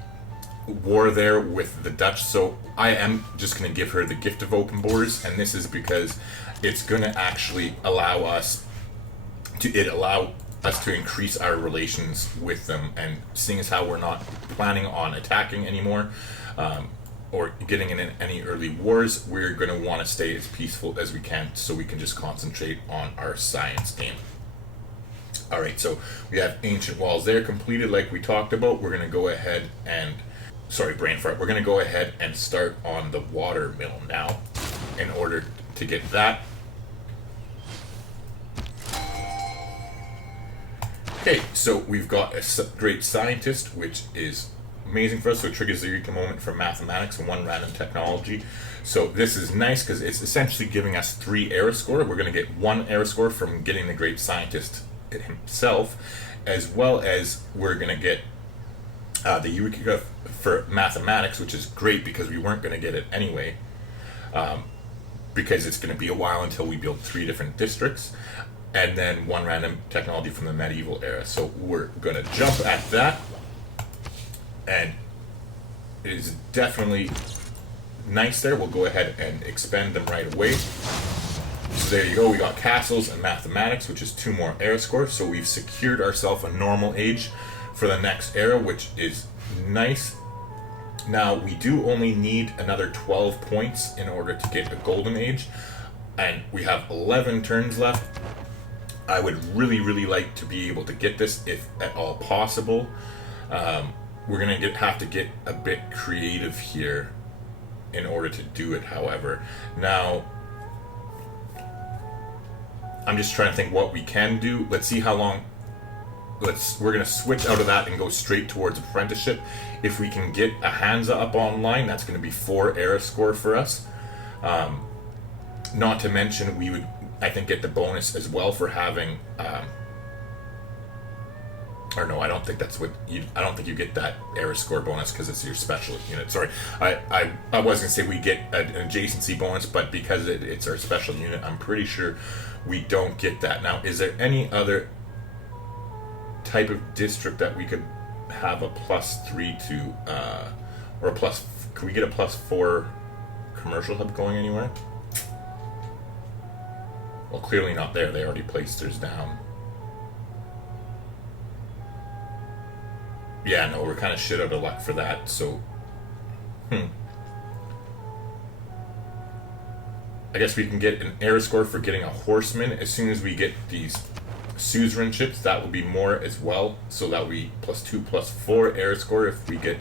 war there with the Dutch. So I am just going to give her the gift of open borders, and this is because it's going to actually allow us to increase our relations with them. And seeing as how we're not planning on attacking anymore, or getting in any early wars, we're going to want to stay as peaceful as we can so we can just concentrate on our science game. Alright, so we have ancient walls there completed like we talked about. We're going to go ahead and, sorry, brain fart, we're going to go ahead and start on the water mill now in order to get that. Okay, so we've got a great scientist, which is amazing for us. So it triggers the Eureka moment for mathematics and 1 random technology. So this is nice because it's essentially giving us 3 era score. We're going to get 1 era score from getting the great scientist himself, as well as we're going to get the Eureka for mathematics, which is great because we weren't going to get it anyway, because it's going to be a while until we build 3 different districts. And then 1 random technology from the medieval era. So we're going to jump at that. And it is definitely nice there. We'll go ahead and expand them right away. So there you go. We got castles and mathematics, which is 2 more era scores. So we've secured ourselves a normal age for the next era, which is nice. Now, we do only need another 12 points in order to get a golden age. And we have 11 turns left. I would really, really like to be able to get this if at all possible. We're going to have to get a bit creative here in order to do it, however. Now, I'm just trying to think what we can do. Let's see how long... We're going to switch out of that and go straight towards apprenticeship. If we can get a Hansa up online, that's going to be 4 era score for us. Not to mention, we would, I think, get the bonus as well for having, or no, I don't think that's what you, I don't think you get that era score bonus because it's your special unit. Sorry, I was going to say we get an adjacency bonus, but because it's our special unit, I'm pretty sure we don't get that. Now, is there any other type of district that we could have a +3 to, or a plus, can we get a +4 commercial hub going anywhere? Well, clearly not there. They already placed theirs down. Yeah, no, we're kind of shit out of luck for that, so... I guess we can get an era score for getting a horseman. As soon as we get these suzerain ships, that will be more as well. So that will be +2, +4 era score if we get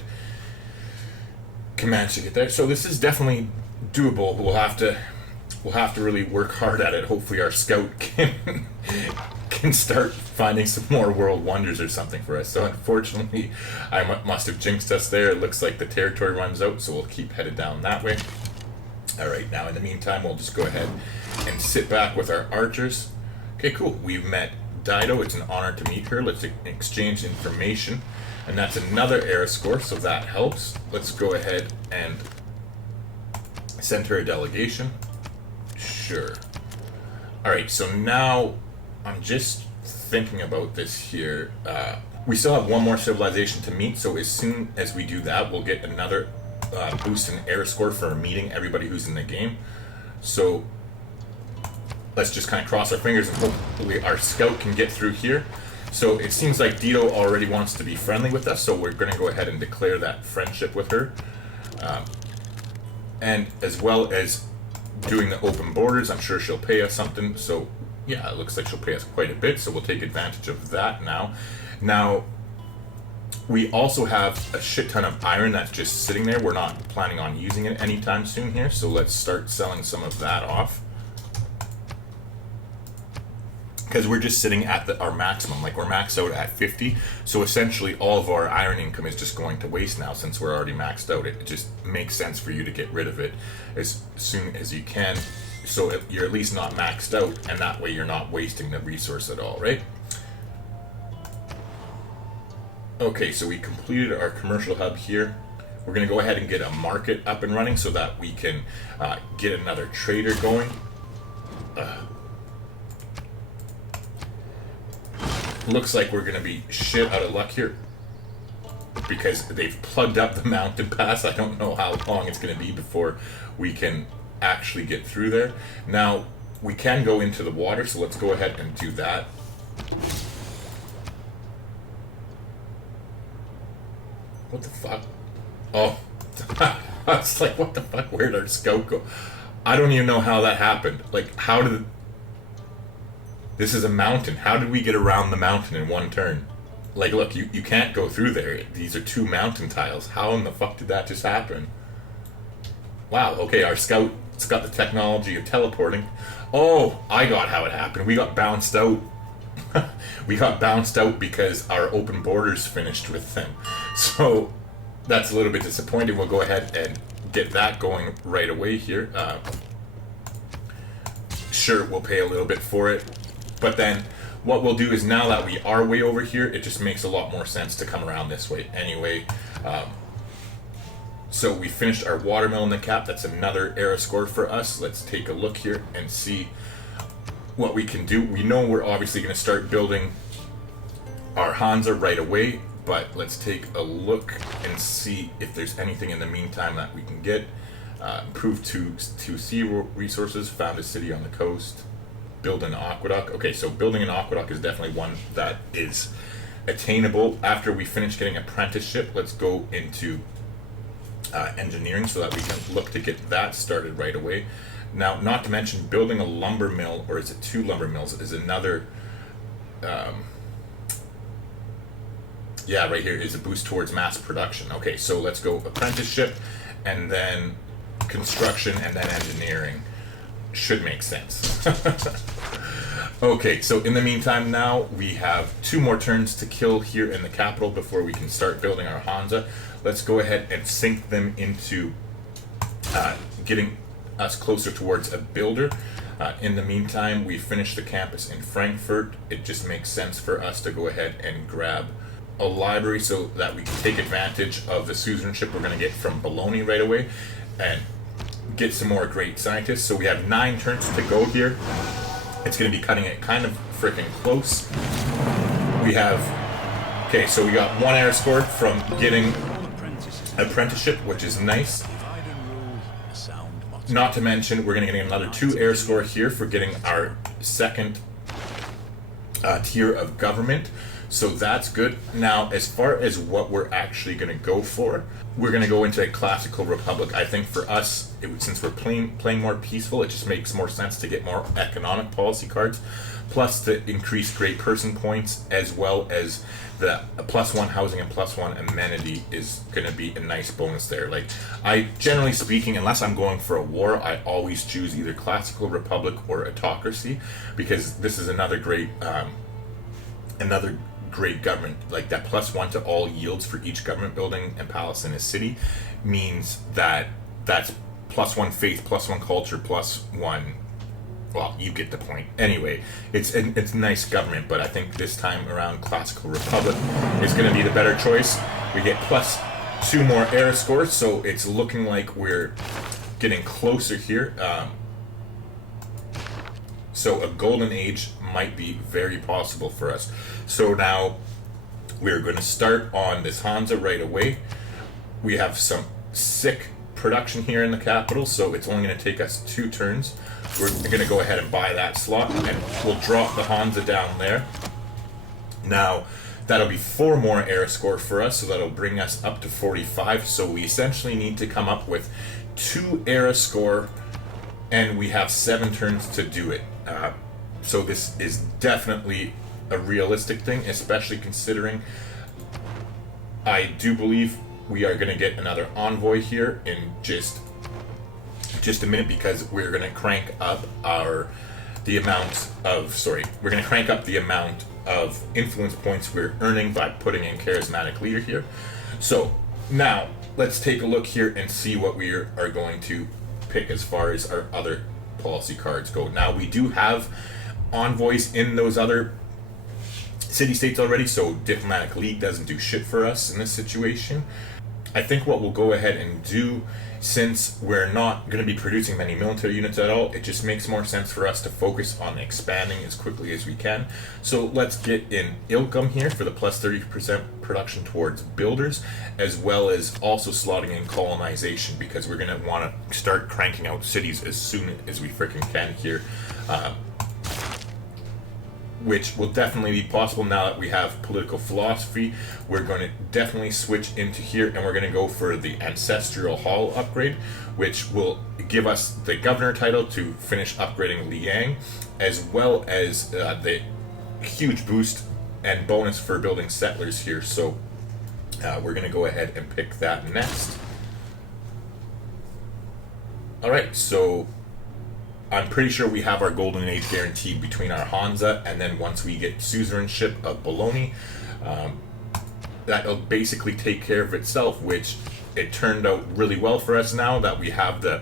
commands to get there. So this is definitely doable. We'll have to really work hard at it. Hopefully our scout can start finding some more world wonders or something for us. So unfortunately, I must have jinxed us there. It looks like the territory runs out, so we'll keep headed down that way. Alright, now in the meantime, we'll just go ahead and sit back with our archers. Okay, cool. We've met Dido. It's an honor to meet her. Let's exchange information. And that's another era score, so that helps. Let's go ahead and send her a delegation. Sure. Alright, so now I'm just thinking about this here. We still have 1 more civilization to meet, so as soon as we do that, we'll get another boost in era score for meeting everybody who's in the game. So let's just kind of cross our fingers and hopefully our scout can get through here. So it seems like Dido already wants to be friendly with us, so we're going to go ahead and declare that friendship with her. And as well as doing the open borders, I'm sure she'll pay us something. So yeah, it looks like she'll pay us quite a bit, so we'll take advantage of that now. Now, we also have a shit ton of iron that's just sitting there. We're not planning on using it anytime soon here, so let's start selling some of that off. Because we're just sitting at our maximum, like we're maxed out at 50, so essentially all of our iron income is just going to waste now since we're already maxed out. It just makes sense for you to get rid of it as soon as you can, so you're at least not maxed out, and that way you're not wasting the resource at all, right? Okay, so we completed our commercial hub here. We're going to go ahead and get a market up and running so that we can get another trader going. Looks like we're going to be shit out of luck here because they've plugged up the mountain pass. I don't know how long it's going to be before we can actually get through there. Now, we can go into the water, so let's go ahead and do that. What the fuck? Oh, I was like, what the fuck? Where'd our scout go? I don't even know how that happened. Like, how did... This is a mountain. How did we get around the mountain in one turn? Like, look, you can't go through there. These are 2 mountain tiles. How in the fuck did that just happen? Wow, okay, our scout's got the technology of teleporting. Oh, I got how it happened. We got bounced out. We got bounced out because our open borders finished with them. So, that's a little bit disappointing. We'll go ahead and get that going right away here. Sure, we'll pay a little bit for it. But then, what we'll do is, now that we are way over here, it just makes a lot more sense to come around this way anyway. So we finished our watermill in the cap. That's another era score for us. Let's take a look here and see what we can do. We know we're obviously going to start building our Hansa right away, but let's take a look and see if there's anything in the meantime that we can get. Improve to sea resources, found a city on the coast, build an aqueduct. Okay, so building an aqueduct is definitely one that is attainable. After we finish getting apprenticeship, let's go into engineering so that we can look to get that started right away. Now, not to mention building a lumber mill, or is it 2 lumber mills, is another yeah, right here is a boost towards mass production. Okay, so let's go apprenticeship and then construction and then engineering. Should make sense. Okay, so in the meantime now, we have 2 more turns to kill here in the capital before we can start building our Hansa. Let's go ahead and sink them into getting us closer towards a builder. In the meantime, we finished the campus in Frankfurt. It just makes sense for us to go ahead and grab a library so that we can take advantage of the citizenship we're going to get from Bologna right away and get some more great scientists. So we have 9 turns to go here. It's going to be cutting it kind of freaking close. We have... Okay, so we got 1 air score from getting apprenticeship, which is nice. Not to mention, we're going to get another 2 air score here for getting our 2nd tier of government. So that's good. Now, as far as what we're actually going to go for, we're going to go into a classical republic. I think for us, since we're playing more peaceful, it just makes more sense to get more economic policy cards, plus to increase great person points, as well as the +1 housing and +1 amenity is going to be a nice bonus there. Like, I, generally speaking, unless I'm going for a war, I always choose either classical republic or autocracy, because this is another great government. Like, that +1 to all yields for each government building and palace in a city means that that's +1 faith, +1 culture, +1. Well, you get the point. Anyway, it's nice government, but I think this time around classical republic is going to be the better choice. We get +2 more air scores, so it's looking like we're getting closer here. So a golden age might be very possible for us. So now we're going to start on this Hansa right away. We have some sick production here in the capital, so it's only going to take us 2 turns. We're going to go ahead and buy that slot, and we'll drop the Hansa down there. Now, that'll be 4 more air score for us, so that'll bring us up to 45. So we essentially need to come up with 2 air score, and we have 7 turns to do it. So this is definitely a realistic thing, especially considering I do believe we are going to get another envoy here in just a minute, because we're going to crank up the amount of influence points we're earning by putting in charismatic leader here. So now let's take a look here and see what we are going to pick as far as our other policy cards go. Now, we do have envoys in those other city-states already, so diplomatic league doesn't do shit for us in this situation. I think what we'll go ahead and do, since we're not going to be producing many military units at all, it just makes more sense for us to focus on expanding as quickly as we can. So let's get in Ilkum here for the +30% production towards builders, as well as also slotting in colonization, because we're going to want to start cranking out cities as soon as we freaking can here. which will definitely be possible now that we have political philosophy. We're going to definitely switch into here, and we're going to go for the Ancestral Hall upgrade, which will give us the governor title to finish upgrading Liang, as well as the huge boost and bonus for building settlers here. So we're going to go ahead and pick that next. Alright, so I'm pretty sure we have our Golden Age guaranteed between our Hansa, and then once we get suzerainship of Bologna, that'll basically take care of itself, which it turned out really well for us now that we have the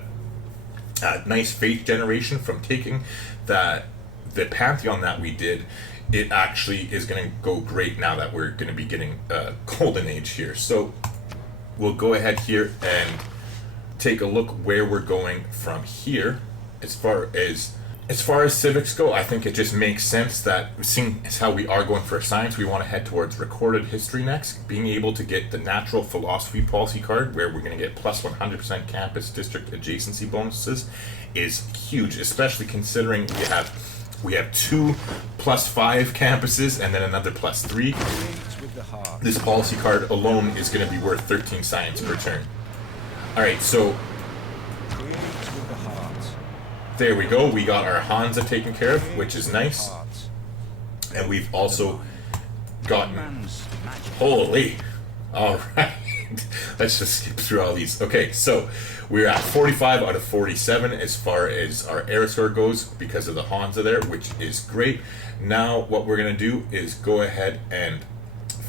nice faith generation from taking the Pantheon that we did. It actually is going to go great now that we're going to be getting Golden Age here. So we'll go ahead here and take a look where we're going from here. As far as civics go, I think it just makes sense that, seeing as how we are going for science, we want to head towards recorded history next. Being able to get the natural philosophy policy card, where we're going to get plus 100% campus district adjacency bonuses, is huge, especially considering we have 2 +5 campuses and then another +3. This policy card alone is going to be worth 13 science per turn. Alright, so there we go. We got our Hansa taken care of, which is nice. And we've also gotten... Holy! Alright. Let's just skip through all these. Okay, so we're at 45 out of 47 as far as our air score goes because of the Hansa there, which is great. Now what we're going to do is go ahead and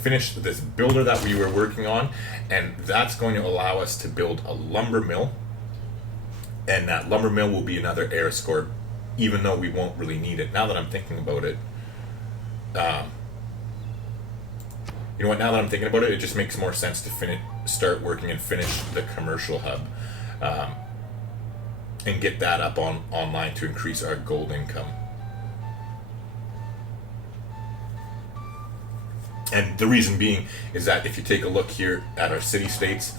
finish this builder that we were working on, and that's going to allow us to build a lumber mill. And that lumber mill will be another air score, even though we won't really need it. Now that I'm thinking about it, you know what? Now that I'm thinking about it, it just makes more sense to start working and finish the commercial hub, and get that up online to increase our gold income. And the reason being is that if you take a look here at our city-states,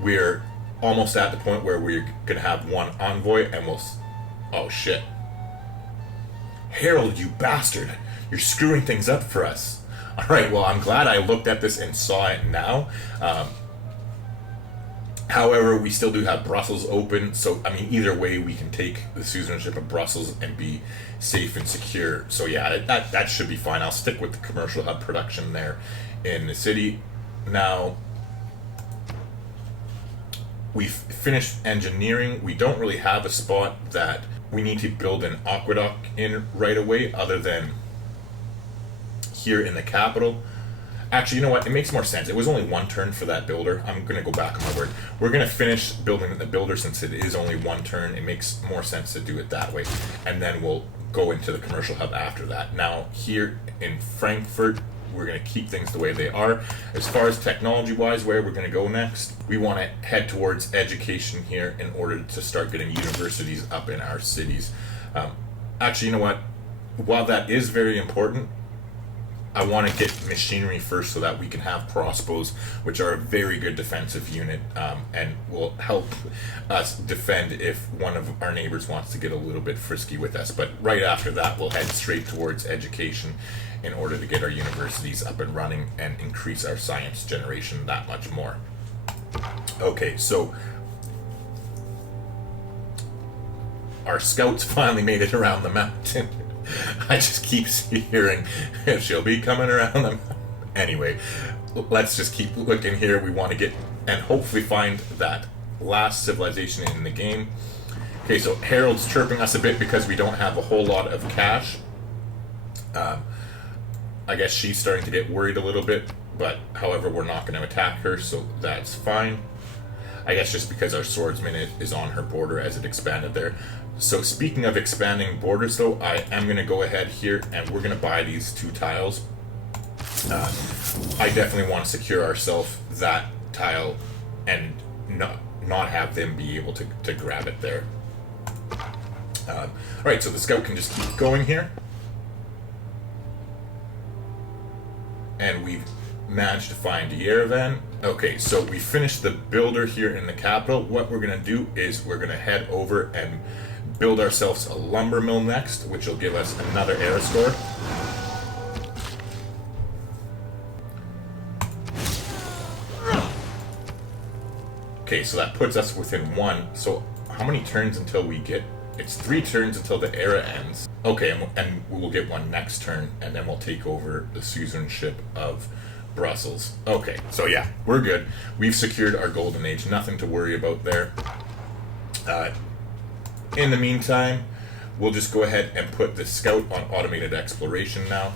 we're almost at the point where we're going to have one envoy, and we'll... Oh, shit. Harold, you bastard! You're screwing things up for us. Alright, well, I'm glad I looked at this and saw it now. However, we still do have Brussels open, so, I mean, either way, we can take the suzerainship of Brussels and be safe and secure. So, yeah, that should be fine. I'll stick with the commercial hub production there in the city. Now... We've finished engineering. We don't really have a spot that we need to build an aqueduct in right away, other than here in the capital. Actually, you know what? It makes more sense. It was only 1 turn for that builder. I'm going to go back on my word. We're going to finish building the builder since it is only 1 turn. It makes more sense to do it that way. And then we'll go into the commercial hub after that. Now, here in Frankfurt, we're going to keep things the way they are. As far as technology-wise, where we're going to go next, we want to head towards education here in order to start getting universities up in our cities. Actually, you know what? While that is very important, I want to get machinery first so that we can have crossbows, which are a very good defensive unit, and will help us defend if one of our neighbors wants to get a little bit frisky with us. But right after that, we'll head straight towards education in order to get our universities up and running and increase our science generation that much more. Okay, so our scouts finally made it around the mountain. I just keep hearing she'll be coming around them. Anyway, let's just keep looking here. We want to get and hopefully find that last civilization in the game. Okay, so Harold's chirping us a bit because we don't have a whole lot of cash. I guess she's starting to get worried a little bit, but however, we're not going to attack her, so that's fine. I guess just because our swordsman is on her border as it expanded there. So speaking of expanding borders, though, I am going to go ahead here and we're going to buy these 2 tiles. I definitely want to secure ourselves that tile and not have them be able to grab it there. Alright, so the scout can just keep going here. And we've managed to find Yerevan. Okay, so we finished the builder here in the capital. What we're going to do is we're going to head over and build ourselves a lumber mill next, which will give us another air score. Okay, so that puts us within 1. So how many turns until we get... It's 3 turns until the era ends. Okay, and we'll get 1 next turn, and then we'll take over the suzerainship of Brussels. Okay, so yeah, we're good. We've secured our golden age. Nothing to worry about there. In the meantime, we'll just go ahead and put the scout on automated exploration now.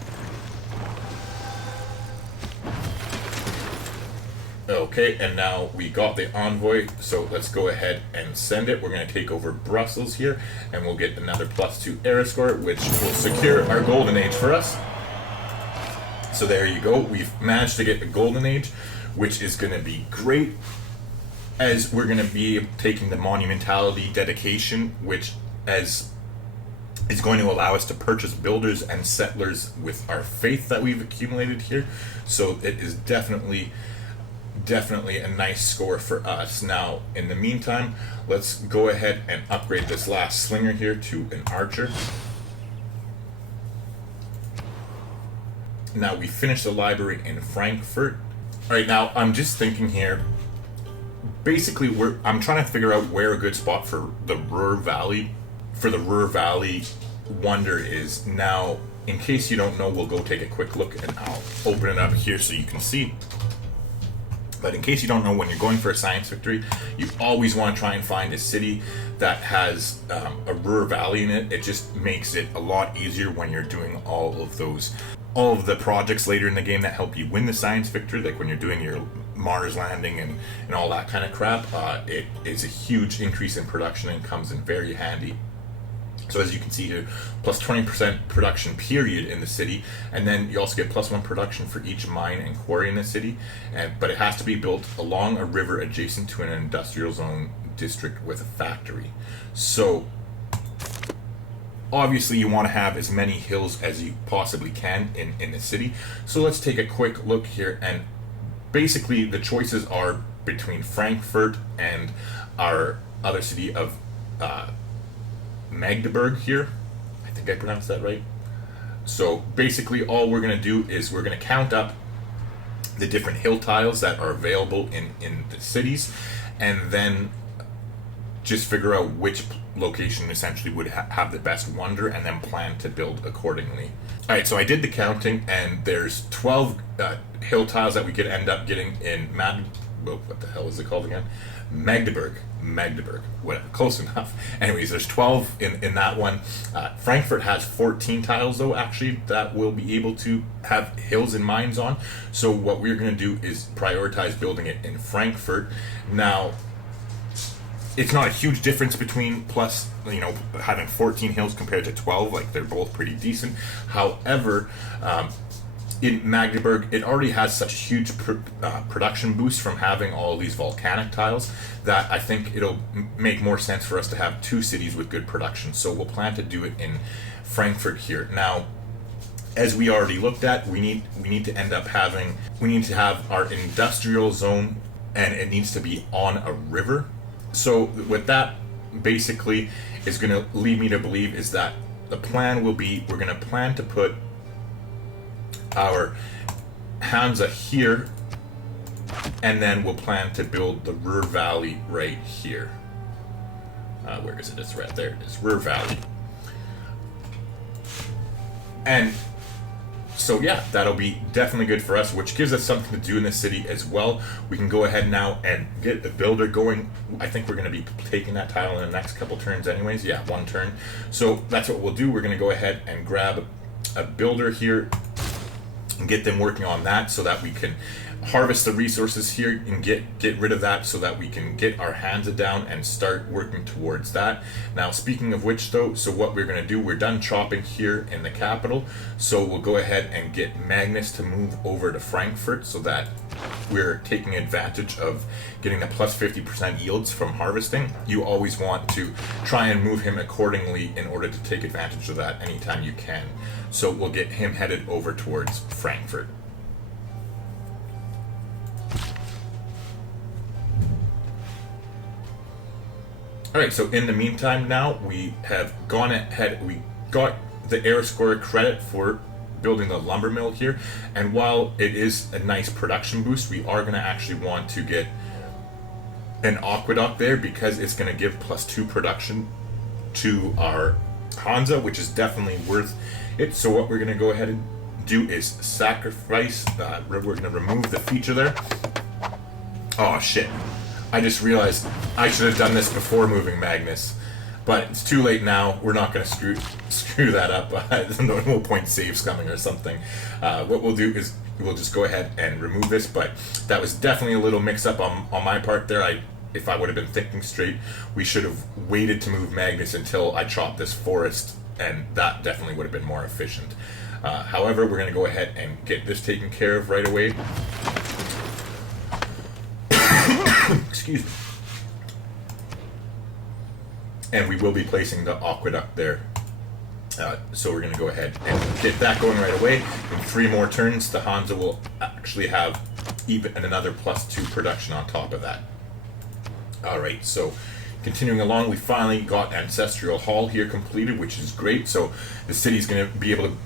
Okay, and now we got the envoy, so let's go ahead and send it. We're going to take over Brussels here, and we'll get another +2 era score, which will secure our golden age for us. So there you go. We've managed to get the golden age, which is going to be great, as we're going to be taking the monumentality dedication, which is going to allow us to purchase builders and settlers with our faith that we've accumulated here. So it is definitely a nice score for us. Now, in the meantime, let's go ahead and upgrade this last slinger here to an archer. Now, we finished the library in Frankfurt. Alright, now, I'm just thinking here, basically, I'm trying to figure out where a good spot for the Ruhr Valley, wonder is. Now, in case you don't know, we'll go take a quick look, and I'll open it up here so you can see. But in case you don't know, when you're going for a science victory, you always want to try and find a city that has a Ruhr Valley in it. It just makes it a lot easier when you're doing all of the projects later in the game that help you win the science victory, like when you're doing your Mars landing and all that kind of crap. It is a huge increase in production and comes in very handy. So as you can see here, plus 20% production period in the city, and then you also get +1 production for each mine and quarry in the city, but it has to be built along a river adjacent to an industrial zone district with a factory. So obviously you want to have as many hills as you possibly can in the city. So let's take a quick look here, and basically the choices are between Frankfurt and our other city of Magdeburg here. I think I pronounced that right. So basically all we're going to do is we're going to count up the different hill tiles that are available in the cities, and then just figure out which location essentially would have the best wonder, and then plan to build accordingly. Alright, so I did the counting, and there's 12 hill tiles that we could end up getting in what the hell is it called again? Magdeburg, whatever, close enough. Anyways, there's 12 in that one. Frankfurt has 14 tiles though, actually, that will be able to have hills and mines on. So what we're going to do is prioritize building it in Frankfurt. Now, it's not a huge difference between having 14 hills compared to 12. Like, they're both pretty decent. However, in Magdeburg, it already has such a huge production boost from having all these volcanic tiles that I think it'll make more sense for us to have 2 cities with good production. So we'll plan to do it in Frankfurt here. Now, as we already looked at, we need to have our industrial zone, and it needs to be on a river. So what that basically is going to lead me to believe is that the plan will be, we're going to plan to put our Hansa here, and then we'll plan to build the Ruhr Valley right here. Where is it? It's right there. It's Ruhr Valley. And so yeah, that'll be definitely good for us, which gives us something to do in the city as well. We can go ahead now and get the builder going. I think we're going to be taking that tile in the next couple turns anyways. Yeah, 1 turn. So that's what we'll do. We're going to go ahead and grab a builder here and get them working on that, so that we can harvest the resources here and get rid of that, so that we can get our hands down and start working towards that. Now, speaking of which though, so what we're going to do, we're done chopping here in the capital, so we'll go ahead and get Magnus to move over to Frankfurt, so that we're taking advantage of getting the plus 50% yields from harvesting. You always want to try and move him accordingly in order to take advantage of that anytime you can. So we'll get him headed over towards Frankfurt. Alright, so in the meantime now, we have gone ahead, we got the era score credit for building the lumber mill here, and while it is a nice production boost, we are going to actually want to get an aqueduct there because it's going to give +2 production to our Hansa, which is definitely worth it. So what we're going to go ahead and do is sacrifice, we're going to remove the feature there. Oh shit, I just realized I should have done this before moving Magnus, but it's too late now. We're not going to screw that up. No point saves coming or something. What we'll do is we'll just go ahead and remove this, but that was definitely a little mix up on my part there. If I would have been thinking straight, we should have waited to move Magnus until I chopped this forest, and that definitely would have been more efficient. However, we're going to go ahead and get this taken care of right away. Excuse me. And we will be placing the aqueduct there. So we're going to go ahead and get that going right away. In 3 more turns, the Hansa will actually have even another +2 production on top of that. Alright, so continuing along, we finally got Ancestral Hall here completed, which is great. So the city's going to be able to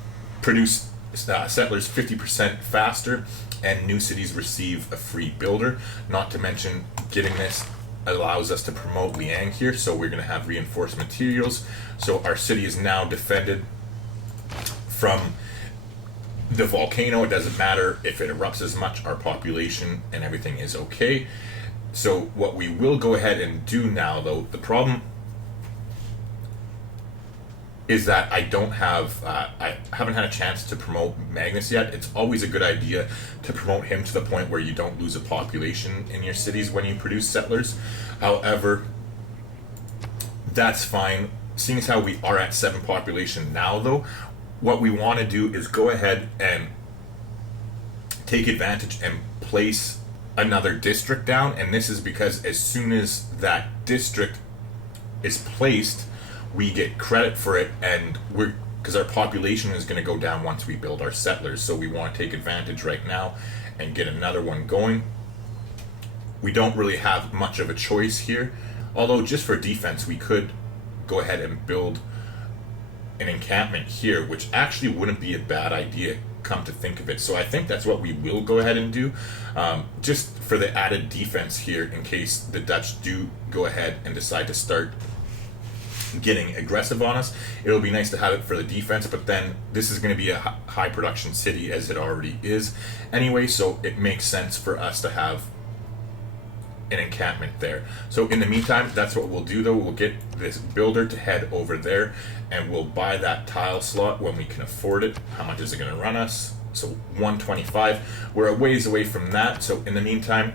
produce settlers 50% faster, and new cities receive a free builder. Not to mention, getting this allows us to promote Liang here, so we're going to have reinforced materials. So our city is now defended from the volcano. It doesn't matter if it erupts as much, our population and everything is okay. So what we will go ahead and do now, though, the problem is that I haven't had a chance to promote Magnus yet. It's always a good idea to promote him to the point where you don't lose a population in your cities when you produce settlers. However, that's fine. Seeing as how we are at 7 population now, though, what we want to do is go ahead and take advantage and place another district down. And this is because as soon as that district is placed, we get credit for it, and because our population is going to go down once we build our settlers. So we want to take advantage right now and get another one going. We don't really have much of a choice here, although just for defense we could go ahead and build an encampment here, which actually wouldn't be a bad idea, come to think of it. So I think that's what we will go ahead and do, just for the added defense here in case the Dutch do go ahead and decide to start getting aggressive on us. It'll be nice to have it for the defense, but then this is going to be a high production city as it already is anyway, so it makes sense for us to have an encampment there. So in the meantime, that's what we'll do, though. We'll get this builder to head over there, and we'll buy that tile slot when we can afford it. How much is it going to run us? So 125. We're a ways away from that, so in the meantime,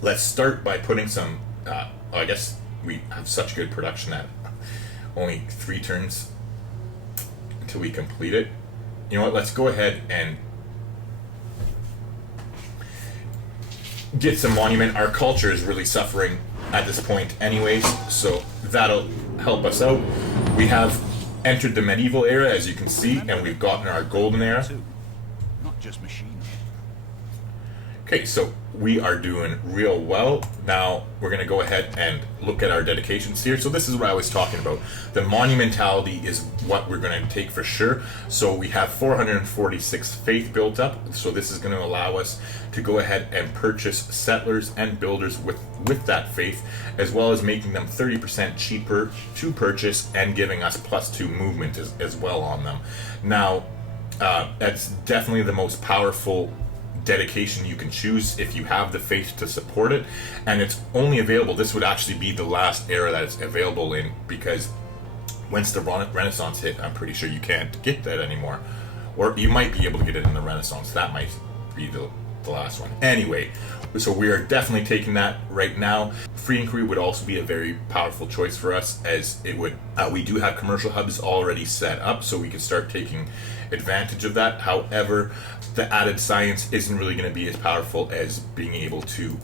let's start by putting some I guess we have such good production that only 3 turns until we complete it. You know what, let's go ahead and get some monument. Our culture is really suffering at this point anyways, so that'll help us out. We have entered the medieval era, as you can see, and we've gotten our golden era. Not just machinery. Okay, so we are doing real well. Now we're going to go ahead and look at our dedications here. So this is what I was talking about. The monumentality is what we're going to take for sure. So we have 446 faith built up. So this is going to allow us to go ahead and purchase settlers and builders with that faith, as well as making them 30% cheaper to purchase and giving us +2 movement as well on them. Now, that's definitely the most powerful dedication you can choose if you have the faith to support it, and it's only available, this would actually be the last era that it's available in, because once the Renaissance hit, I'm pretty sure you can't get that anymore, or you might be able to get it in the Renaissance. That might be the last one. Anyway, so we are definitely taking that right now. Free inquiry would also be a very powerful choice for us, as it would we do have commercial hubs already set up, so we can start taking advantage of that. However, the added science isn't really going to be as powerful as being able to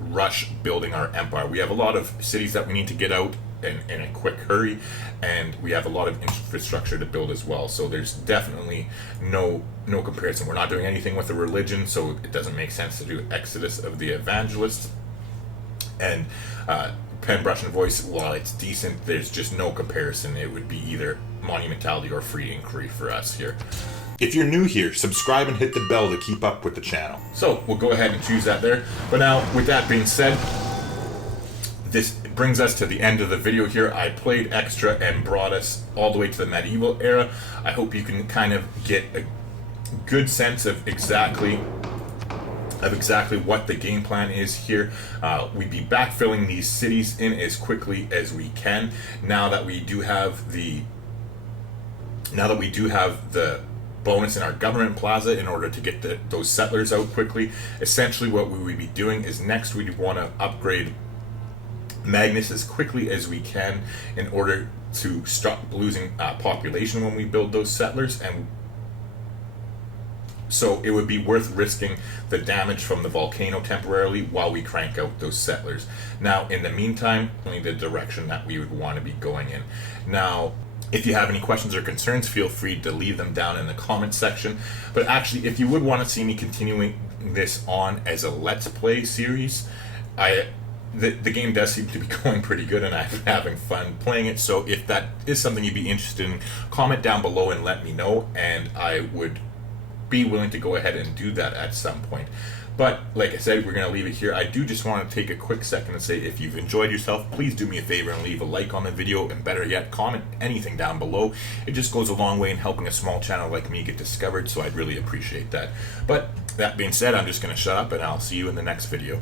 rush building our empire. We have a lot of cities that we need to get out in a quick hurry, and we have a lot of infrastructure to build as well, so there's definitely no comparison. We're not doing anything with the religion, so it doesn't make sense to do Exodus of the Evangelists. And Pen, Brush, and Voice, while it's decent, there's just no comparison. It would be either monumentality or free inquiry for us here. If you're new here, subscribe and hit the bell to keep up with the channel. So we'll go ahead and choose that there. But now, with that being said, this brings us to the end of the video here. I played extra and brought us all the way to the medieval era. I hope you can kind of get a good sense of exactly what the game plan is here. We'd be backfilling these cities in as quickly as we can now that we do have the bonus in our government plaza in order to get those settlers out quickly. Essentially what we would be doing is next we'd want to upgrade Magnus as quickly as we can in order to stop losing population when we build those settlers, and so it would be worth risking the damage from the volcano temporarily while we crank out those settlers. Now in the meantime, only the direction that we would want to be going in. Now if you have any questions or concerns, feel free to leave them down in the comment section. But actually, if you would want to see me continuing this on as a Let's Play series, the game does seem to be going pretty good and I'm having fun playing it. So if that is something you'd be interested in, comment down below and let me know, and I would be willing to go ahead and do that at some point. But like I said, we're going to leave it here. I do just want to take a quick second and say, if you've enjoyed yourself, please do me a favor and leave a like on the video, and better yet, comment anything down below. It just goes a long way in helping a small channel like me get discovered, so I'd really appreciate that. But that being said, I'm just going to shut up and I'll see you in the next video.